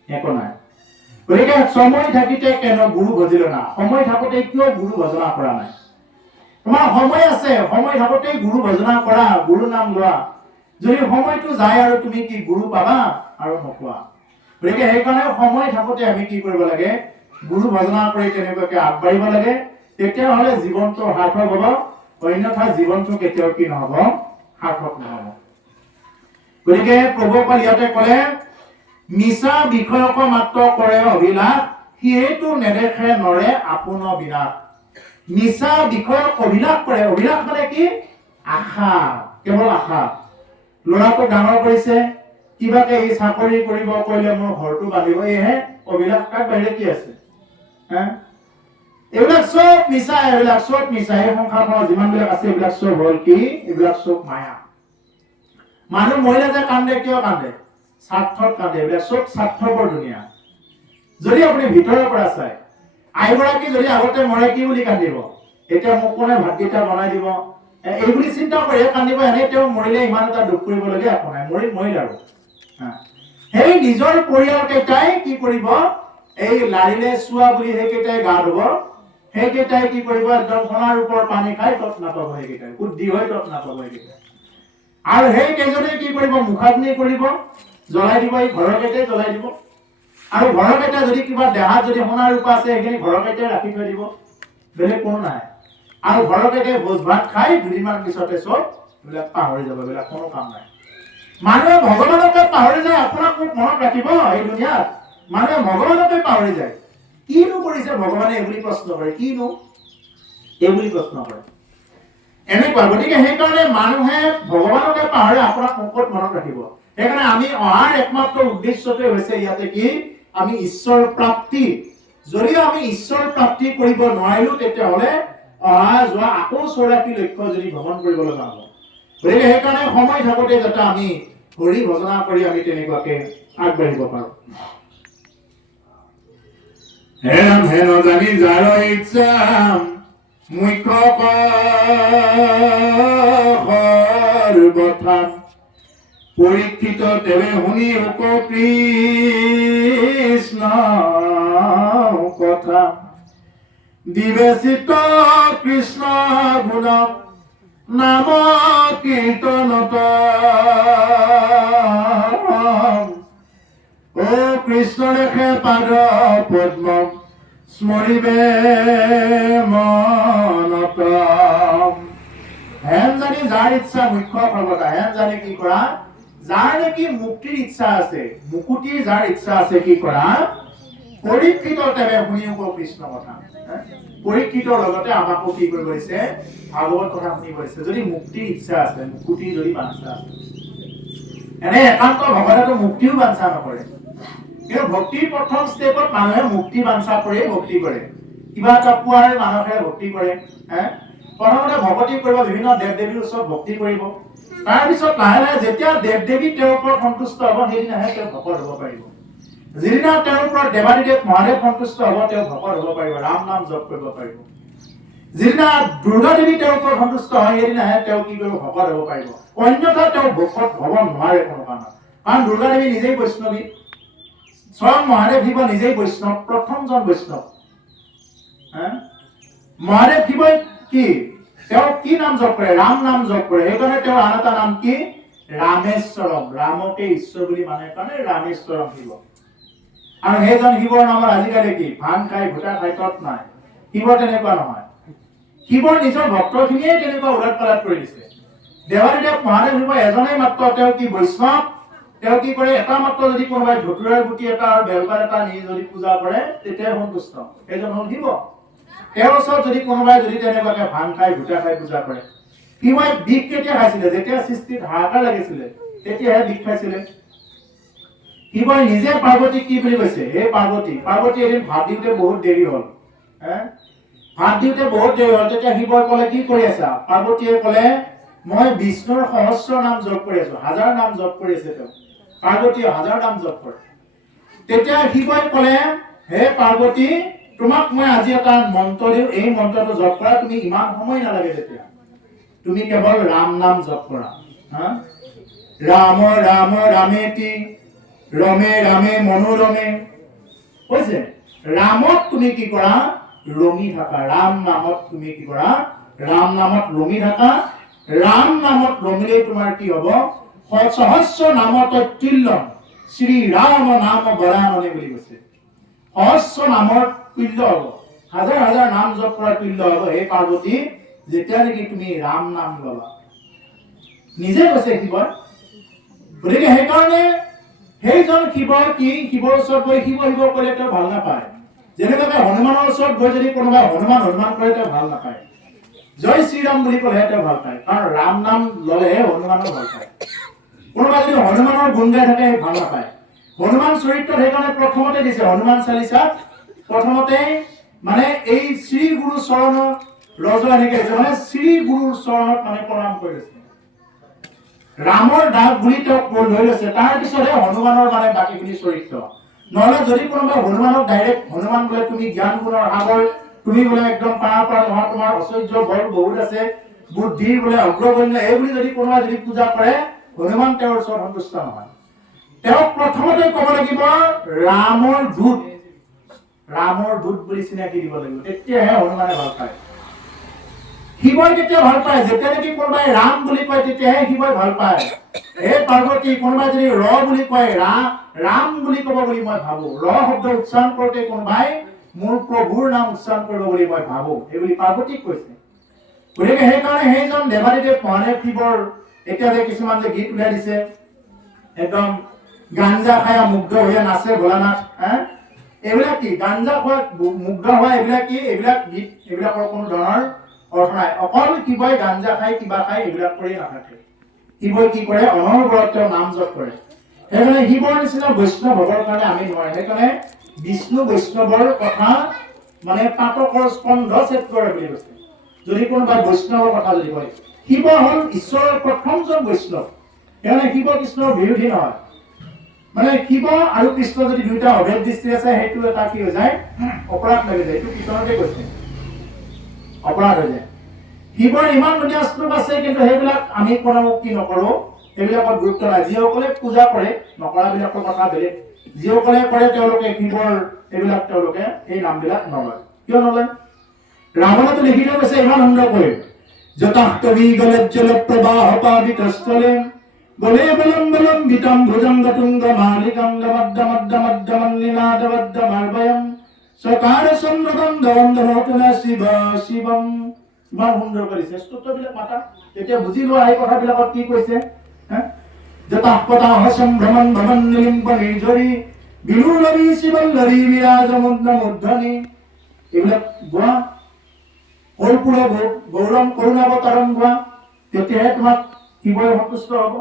একো নাই। গতিকে সময় থাকিতে কেন গুৰু ভজিল না, সময় থাকোতে কিয় গুৰু ভজনা কৰা নাই? তোমাৰ সময় আছে, সময় থাকোতে গুৰু ভজনা কৰা, গুৰু নাম লোৱা। যদি সময়টো যায় আৰু তুমি কি গুৰু পাবা আৰু নোপোৱা। গতিকে সেইকাৰণে সময় থাকোতে আমি কি কৰিব লাগে? গুৰু ভজনা কৰি তেনেকুৱাকে আগবাঢ়িব লাগে। তেতিয়াহ'লে জীৱনটো সাৰ্থক হ'ব, অন্যথা জীৱনটো কেতিয়াও কি নহ'ব? সাৰ্থক নহ'ব। গতিকে প্ৰভুপাল ইয়াতে ক'লে, মিছা বিষয়ক মাত্ৰ কৰে অভিলাষ, সিয়েতো নেদেখে নৰে আপোন বিনাশ। মিছা বিষয়ক অভিলাষ কৰে। অভিলাষ মানে কি? আশা, কেৱল আশা। ল'ৰাটো ডাঙৰ কৰিছে, কিবাকে এই চাকৰি কৰিব, কৰিলে মোৰ ঘৰটো বান্ধিব, এইহে অভিলাষ। তাৰ বাহিৰে কি আছে? এইবিলাক চব মিছা, এইবিলাক চব মিছা। এই সংসাৰখনত যিমানবিলাক আছে এইবিলাক চব হ'ল কি? এইবিলাক চব মায়া। মানুহ মৰিলে যে কান্দে, কিয় কান্দে? স্বাৰ্থত কান্দে। এইবিলাক চব স্বাৰ্থপৰ দুনিয়া। যদি আপুনি ভিতৰৰ পৰা চায়, আইগৰাকী যদি আগতে মৰে কি বুলি কান্দিব? এতিয়া মোক কোনে ভাতকেইটা বনাই দিব, এই বুলি চিন্তা কৰিহে কান্দিব। এনেই তেওঁ মৰিলে ইমান এটা দুখ কৰিবলগীয়া একো নাই, মৰিল আৰু। সেই নিজৰ পৰিয়ালকেইটাই কি কৰিব? এই লাৰিলে চোৱা বুলি সেইকেইটাই গা ধুব, সেইকেইটাই কি কৰিব? একদম সোণাৰ ওপৰৰ পানী খাই তত নাপাব, সেইকেইটাই শুদ্ধি হৈ তত নাপাব সেইকেইটাই। আৰু সেই কেইজনে কি কৰিব? মুখাগ্নি কৰিব, জ্বলাই দিব, এই ঘৰৰ কেইটাই জ্বলাই দিব। আৰু ঘৰৰ কেইটা যদি কিবা দেহাত যদি সোণাৰ ৰূপা আছে, সেইখিনি ঘৰৰ কেইটাই ৰাখি থৈ দিব, বেলেগ কোনো নাই। আৰু ঘৰৰ কেইটাই ভোজ ভাত খাই দুদিনমান পিছতে চব এইবিলাক পাহৰি যাব, এইবিলাক কোনো কাম নাই। মানুহে ভগৱানকে পাহৰি যায়। আপোনাক মোক মনত ৰাখিব, এই দুনিয়াত মানুহে ভগৱানকে পাহৰি যায়। কিনো কৰিছে ভগৱানে এই বুলি প্ৰশ্ন কৰে, কিনো এই বুলি প্ৰশ্ন কৰে, এনেকুৱা। গতিকে সেইকাৰণে মানুহে ভগৱানকে পাহৰি আপোনাক মুখত মনত ৰাখিব। সেইকাৰণে আমি অহাৰ একমাত্ৰ উদ্দেশ্যটোৱে হৈছে ইয়াতে কি? আমি ঈশ্বৰ প্ৰাপ্তি। যদিও আমি ঈশ্বৰ প্ৰাপ্তি কৰিব নোৱাৰিলো, তেতিয়াহ'লে অহা যোৱা আকৌ 84 লক্ষ্য যদি ভ্ৰমণ কৰিব লগা হ'ব। গতিকে সেইকাৰণে সময় থাকোতে যাতে আমি হৰি ভজনা কৰি আমি তেনেকুৱাকে আগবাঢ়িব পাৰো। হেৰাম হেন জানি যাৰ ইচ্ছা মুখ্য কথা, পৰীক্ষিত তেৱে শুনি উক কৃষ্ণ কথা, বিবেচিত কৃষ্ণ গুণ নাম কীৰ্তনত, ও কৃষ্ণ লেখে পাদ পদ্ম স্মৰিবে মনত। হেন জানি যাৰ ইচ্ছা মুখ্য সৰ্বদা, হেন জানি কি কৰা? যাৰ নেকি মুক্তিৰ ইচ্ছা আছে, মুকুতিৰ যাৰ ইচ্ছা আছে, কি কৰা? পৰীক্ষিত তেৱে শুনি উক কৃষ্ণ কথা। পৰীক্ষিতৰ লগতে আমাকো কি কৰিব দিছে? ভাগৱত কথা শুনিব দিছে। যদি মুক্তিৰ ইচ্ছা আছে, মুক্তিৰ যদি বাঞ্ছা আছে, এনে একান্ত ভকতেতো মুক্তিও বাঞ্ছা নকৰে। কিন্তু ভক্তিৰ প্ৰথম ষ্টেপত মানুহে মুক্তি বাঞ্ছা কৰি ভক্তি কৰে, কিবা এটা পোৱাৰ মানসেৰে ভক্তি কৰে। প্ৰথমতে ভক্তি কৰিব, বিভিন্ন দেৱ দেৱীৰ ওচৰত ভক্তি কৰিব। তাৰপিছত লাহে লাহে যেতিয়া দেৱ দেৱী তেওঁৰ ওপৰত সন্তুষ্ট হ'ব, সেইদিনাহে তেওঁ ভকত হ'ব পাৰিব। যিদিনা তেওঁৰ ওপৰত দেৱাদিদেৱ মহাদেৱ সন্তুষ্ট হ'ব, তেওঁ ভকত হ'ব পাৰিব, ৰাম নাম জপ কৰিব পাৰিব। যিদিনা দুৰ্গা দেৱী তেওঁৰ ওপৰত সন্তুষ্ট হয়, সেইদিনাহে তেওঁ কি কৰিব? ভকত হ'ব পাৰিব। অন্যথা তেওঁ ভকত হ'ব নোৱাৰে কোনো কাৰণত। কাৰণ দুৰ্গা দেৱী নিজেই বৈষ্ণৱী, স্বয়ং মহাদেৱ শিৱ নিজেই বৈষ্ণৱ, প্ৰথমজন বৈষ্ণৱ। মহাদেৱ শিৱই কি? তেওঁ কি নাম জপ কৰে? ৰাম নাম জপ কৰে। সেইকাৰণে তেওঁৰ আন এটা নাম কি? ৰামেশ্বৰম। ৰামকে ঈশ্বৰ বুলি মানে কাৰণে ৰামেশ্বৰম শিৱ। আৰু সেইজন শিৱৰ নামৰ আজিকালি কি? ভাং খাই ভূটা খাই তত নাই। শিৱ তেনেকুৱা নহয়। শিৱৰ নিজৰ ভক্তখিনিয়ে তেনেকুৱা উলট পালট কৰি দিছে। দেৱাদিদেৱ মহাদেৱ শিৱ এজনেই মাত্ৰ, তেওঁ কি? বৈষ্ণৱ। তেওঁ কি কৰে? এটা মাত্ৰ যদি কোনোবাই ধতুৰাৰ গুটি এটা আৰু বেলপাত এটা নি যদি পূজা কৰে, তেতিয়াই সন্তুষ্ট। সেইজন হ'ল শিৱ। তেওঁৰ ওচৰত যদি কোনোবাই যদি তেনেকুৱাকে ভাং খাই ভূটা খাই পূজা কৰে, শিৱই বিষ কেতিয়া খাইছিলে? যেতিয়া সৃষ্টিত হাহাকাৰ লাগিছিলে, তেতিয়াহে বিষ খাইছিলে। শিৱই নিজে পাৰ্বতীক কি বুলি কৈছে? হে পাৰ্বতী। পাৰ্বতী এদিন ভাত দিওঁতে বহুত দেৰি হ'ল, ভাত দিওঁতে বহুত দেৰি হ'ল। তেতিয়া শিৱই ক'লে, কি কৰি আছা? পাৰ্বতীয়ে ক'লে, মই বিষ্ণুৰ সহস্ৰ নাম জপ কৰি আছো। 1000 নাম জপ কৰি আছে তেওঁ। পাৰ্বতীয়ে 1000 নাম জপ কৰে। তেতিয়া শিৱই ক'লে, হে পাৰ্বতী, তোমাক মই আজি এটা মন্ত্ৰ দিওঁ, এই মন্ত্ৰটো জপ কৰা। তুমি ইমান সময় নালাগে, তেতিয়া তুমি কেৱল ৰাম নাম জপ কৰা। ৰাম ৰাম ৰামেতি ৰমে ৰামে মনোৰমে কৈছে ৰামত তুমি কি কৰা ৰমি থাকা ৰাম নামত তুমি কি কৰা ৰাম নামত ৰমি থাকা ৰাম নামত ৰমিলে তোমাৰ কি হ'ব সহস্ৰ নামত তুল্যম শ্ৰী ৰাম নাম বৰাননে বুলি কৈছে সহস্ৰ নামৰ তুল্য হ'ব হাজাৰ হাজাৰ নাম জপ কৰা তুল্য হ'ব হে পাৰ্বতী যেতিয়া নেকি তুমি ৰাম নাম ল'বা নিজে কৈছে শিৱই গতিকে সেইকাৰণে সেইজন শিৱ কি শিৱৰ ওচৰত গৈ শিৱ শিৱ কৰিলে তেওঁ ভাল নাপায় যেনেকৈ হনুমানৰ ওচৰত গৈ যদি কোনোবাই হনুমান হনুমান কৰে তেওঁ ভাল নাপায় জয় শ্ৰীৰাম বুলি ক'লেহে তেওঁ ভাল পায় কাৰণ ৰাম নাম ল'লেহে হনুমানৰ ভাল পায় কোনোবাই যদি হনুমানৰ গুণ গাই থাকে ভাল নাপায় হনুমান চৰিত্ৰত সেইকাৰণে প্ৰথমতে দিছে হনুমান চালিচাত প্ৰথমতে মানে এই শ্ৰী গুৰু চৰণ ৰজ এনেকে মানে শ্ৰী গুৰুৰ চৰণত মানে প্ৰণাম কৰিছে ৰামৰ দাগ বুলি তেওঁক লৈ লৈছে তাৰ পিছতহে হনুমানৰ মানে বাকীখিনি চৰিত্ৰ নহলে যদি কোনোবাই হনুমানক ডাইৰেক্ট হনুমান বোলে তুমি জ্ঞান গুণৰ সাগৰ তুমি বোলে একদম পাৰ নহয় তোমাৰ ঐশ্বৰ্য বল বহুত আছে বুদ্ধিৰ বোলে অগ্ৰগণ্য এই বুলি যদি কোনোবাই যদি পূজা কৰে হনুমান তেওঁৰ ওচৰত সন্তুষ্ট নহয় তেওঁক প্ৰথমতে ক'ব লাগিব ৰামৰ দূত বুলি চিনাকি দিব লাগিব তেতিয়াহে হনুমানে ভাল পায় শিৱই তেতিয়া ভাল পায় যেতিয়া নেকি কোনোবাই ৰাম বুলি কয় তেতিয়াহে শিৱই ভাল পায় হে পাৰ্বতী কোনোবাই যদি ৰ বুলি কয় ৰাম বুলি ক'ব বুলি মই ভাবো ৰ শব্দ উচ্চাৰণ কৰোঁতে কোনোবাই মোৰ প্ৰভুৰ নাম উচ্চাৰণ কৰিব বুলি মই ভাবো এই বুলি পাৰ্বতীক কৈছে গতিকে সেইকাৰণে সেইজন দেৱাদিদেৱ মহাদেৱ শিৱৰ এতিয়া যে কিছুমান যে গীত উলিয়াই দিছে একদম গাঞ্জা খাই মুগ্ধ হৈ নাচে ভোলানাথ এইবিলাক কি গাঞ্জা খোৱা মুগ্ধ হোৱা এইবিলাক কি এইবিলাক গীত এইবিলাকৰ কোনো ধৰণৰ অৰ্থ নাই অকল শিৱই গাঞ্জা খাই কিবা খাই এইবিলাক কৰি নাথাকে শিৱই কি কৰে অনবৰত তেওঁ নাম জপ কৰে সেইকাৰণে শিৱৰ নিচিনা বৈষ্ণৱ হ'বৰ কাৰণে আমি নোৱাৰিম সেইকাৰণে বিষ্ণু বৈষ্ণৱৰ কথা মানে পাতকৰ স্কন্ধ ছেদ কৰে বুলি কৈছে যদি কোনোবাই বৈষ্ণৱৰ কথা যদি কয় শিৱ হ'ল ঈশ্বৰৰ প্ৰথমজন বৈষ্ণৱ সেইকাৰণে শিৱ কৃষ্ণৰ বিৰোধী নহয় মানে শিৱ আৰু কৃষ্ণ যদি দুইটা অভেদ দৃষ্টি আছে সেইটো এটা কি হৈ যায় অপৰাধ লাগি যায় এইটো কীৰ্তনতে কৈছে অপৰাধ হৈ যায় শিৱৰ ইমান ধুনীয়া শ্লোক আছে কিন্তু সেইবিলাক আমি কোনো কি নকৰো সেইবিলাকত গুৰুত্ব নাই যিসকলে পূজা কৰে নকৰাবিলাকৰ কথা বেলেগ যিসকলে কৰে তেওঁলোকে শিৱৰ এইবিলাক তেওঁলোকে এই নামবিলাক নলয় কিয় নলয় ৰাৱণতো লিখি থৈ গৈছে ইমান সুন্দৰকৈ যতাস্তবি গলজ্জল প্ৰবাহ পাবিতস্থলে গলে বলম বলম বিতম ভুজংগ তুঙ্গ মালিকং দমদ্দমদ্দমদ্দমন্নিনাদবদ্দমাৰ্বয়ম সকাৰ চন্দ্ৰদম দবন্দনতুনা শিৱ শিৱম ইমান সুন্দৰ কৰিছে স্তোত্ৰবিলাক মাতা তেতিয়া বুজি লোৱা এই কথাবিলাকত কি কৈছে যতাপতাহ সম্ভ্ৰমণ ভ্ৰমণ নিলিম্ব নিৰ্ঝৰি বিলুলৰি শিৱল্লৰি বিৰাজমুদ্ৰমূৰ্ধনি এইবিলাক গোৱা কৰ্পূৰ গৌৰম কৰোণাৱতাৰম গোৱা তেতিয়াহে তোমাক শিৱই সন্তুষ্ট হ'ব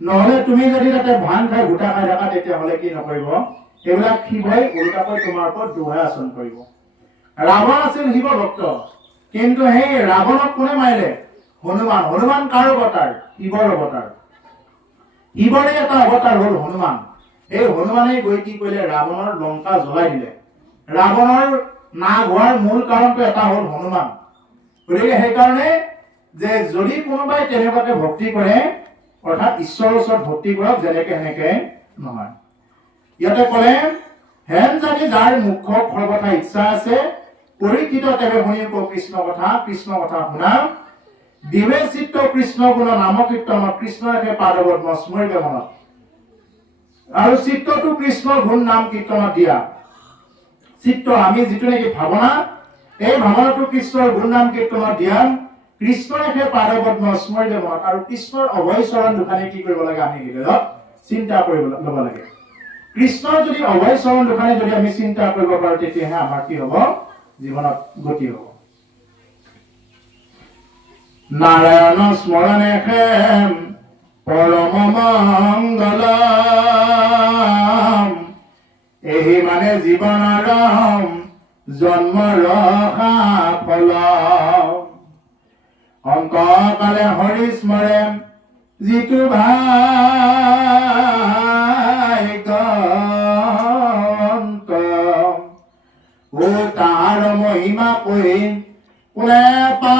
নহলে তুমি যদি তাতে ভাং খাই গোটা খাই থাকা তেতিয়াহ'লে কি নকৰিব এইবিলাক শিৱই উল্টাকৈ তোমাৰ ওপৰত দুহাই আচৰণ কৰিব ৰাৱণ আছিল শিৱ ভক্ত কিন্তু সেই ৰাৱণক কোনে মাৰিলে হনুমান কাৰ অৱতাৰ শিৱৰ অৱতাৰ শিৱৰে এটা অৱতাৰ হ'ল হনুমান এই হনুমানে গৈ কি কৰিলে ৰাৱণৰ লংকা জ্বলাই দিলে ৰাৱণৰ নাগ হোৱাৰ মূল কাৰণটো এটা হ'ল হনুমান গতিকে সেইকাৰণে যে যদি কোনোবাই তেনেকুৱাকে ভক্তি কৰে অৰ্থাৎ ঈশ্বৰৰ ওচৰত ভক্তি কৰক যেনেকে সেনেকে নহয় ইয়াতে ক'লে হেন জানি যাৰ মুখ্য সৰ্বথা ইচ্ছা আছে পৰীক্ষিত তেৱে শুনি কৃষ্ণ কথা শুনা দিবে চিত্ত কৃষ্ণ গুণ নাম কীৰ্তন কৃষ্ণৰ সেই পাদপদ্ম স্মৰিব মনত আৰু চিত্তটো কৃষ্ণৰ গুণ নাম কীৰ্তনত দিয়া চিত্ত আমি যিটো নেকি ভাৱনা এই ভাৱনাটো কৃষ্ণৰ গুণ নাম কীৰ্তনত দিয়া কৃষ্ণৰ সেই পাদপদ্ম স্মৰিব মনত আৰু কৃষ্ণৰ অভয় চৰণ দুখানি কি কৰিব লাগে আমি হৃদয়ত চিন্তা কৰিব ল'ব লাগে কৃষ্ণৰ যদি অভয় চৰণ দুখানি যদি আমি চিন্তা কৰিব পাৰোঁ তেতিয়াহে আমাৰ কি হ'ব জীৱনত গতি হ'ব নাৰায়ণ স্মৰণে খেম পৰম মংগলম এই মানে জীৱনৰ জন্মৰ সাফল অন্তকালে হৰি স্মৰে যিটো ভাগ্যৱন্ত ও তাৰ মহিমা কৈ কোনে পা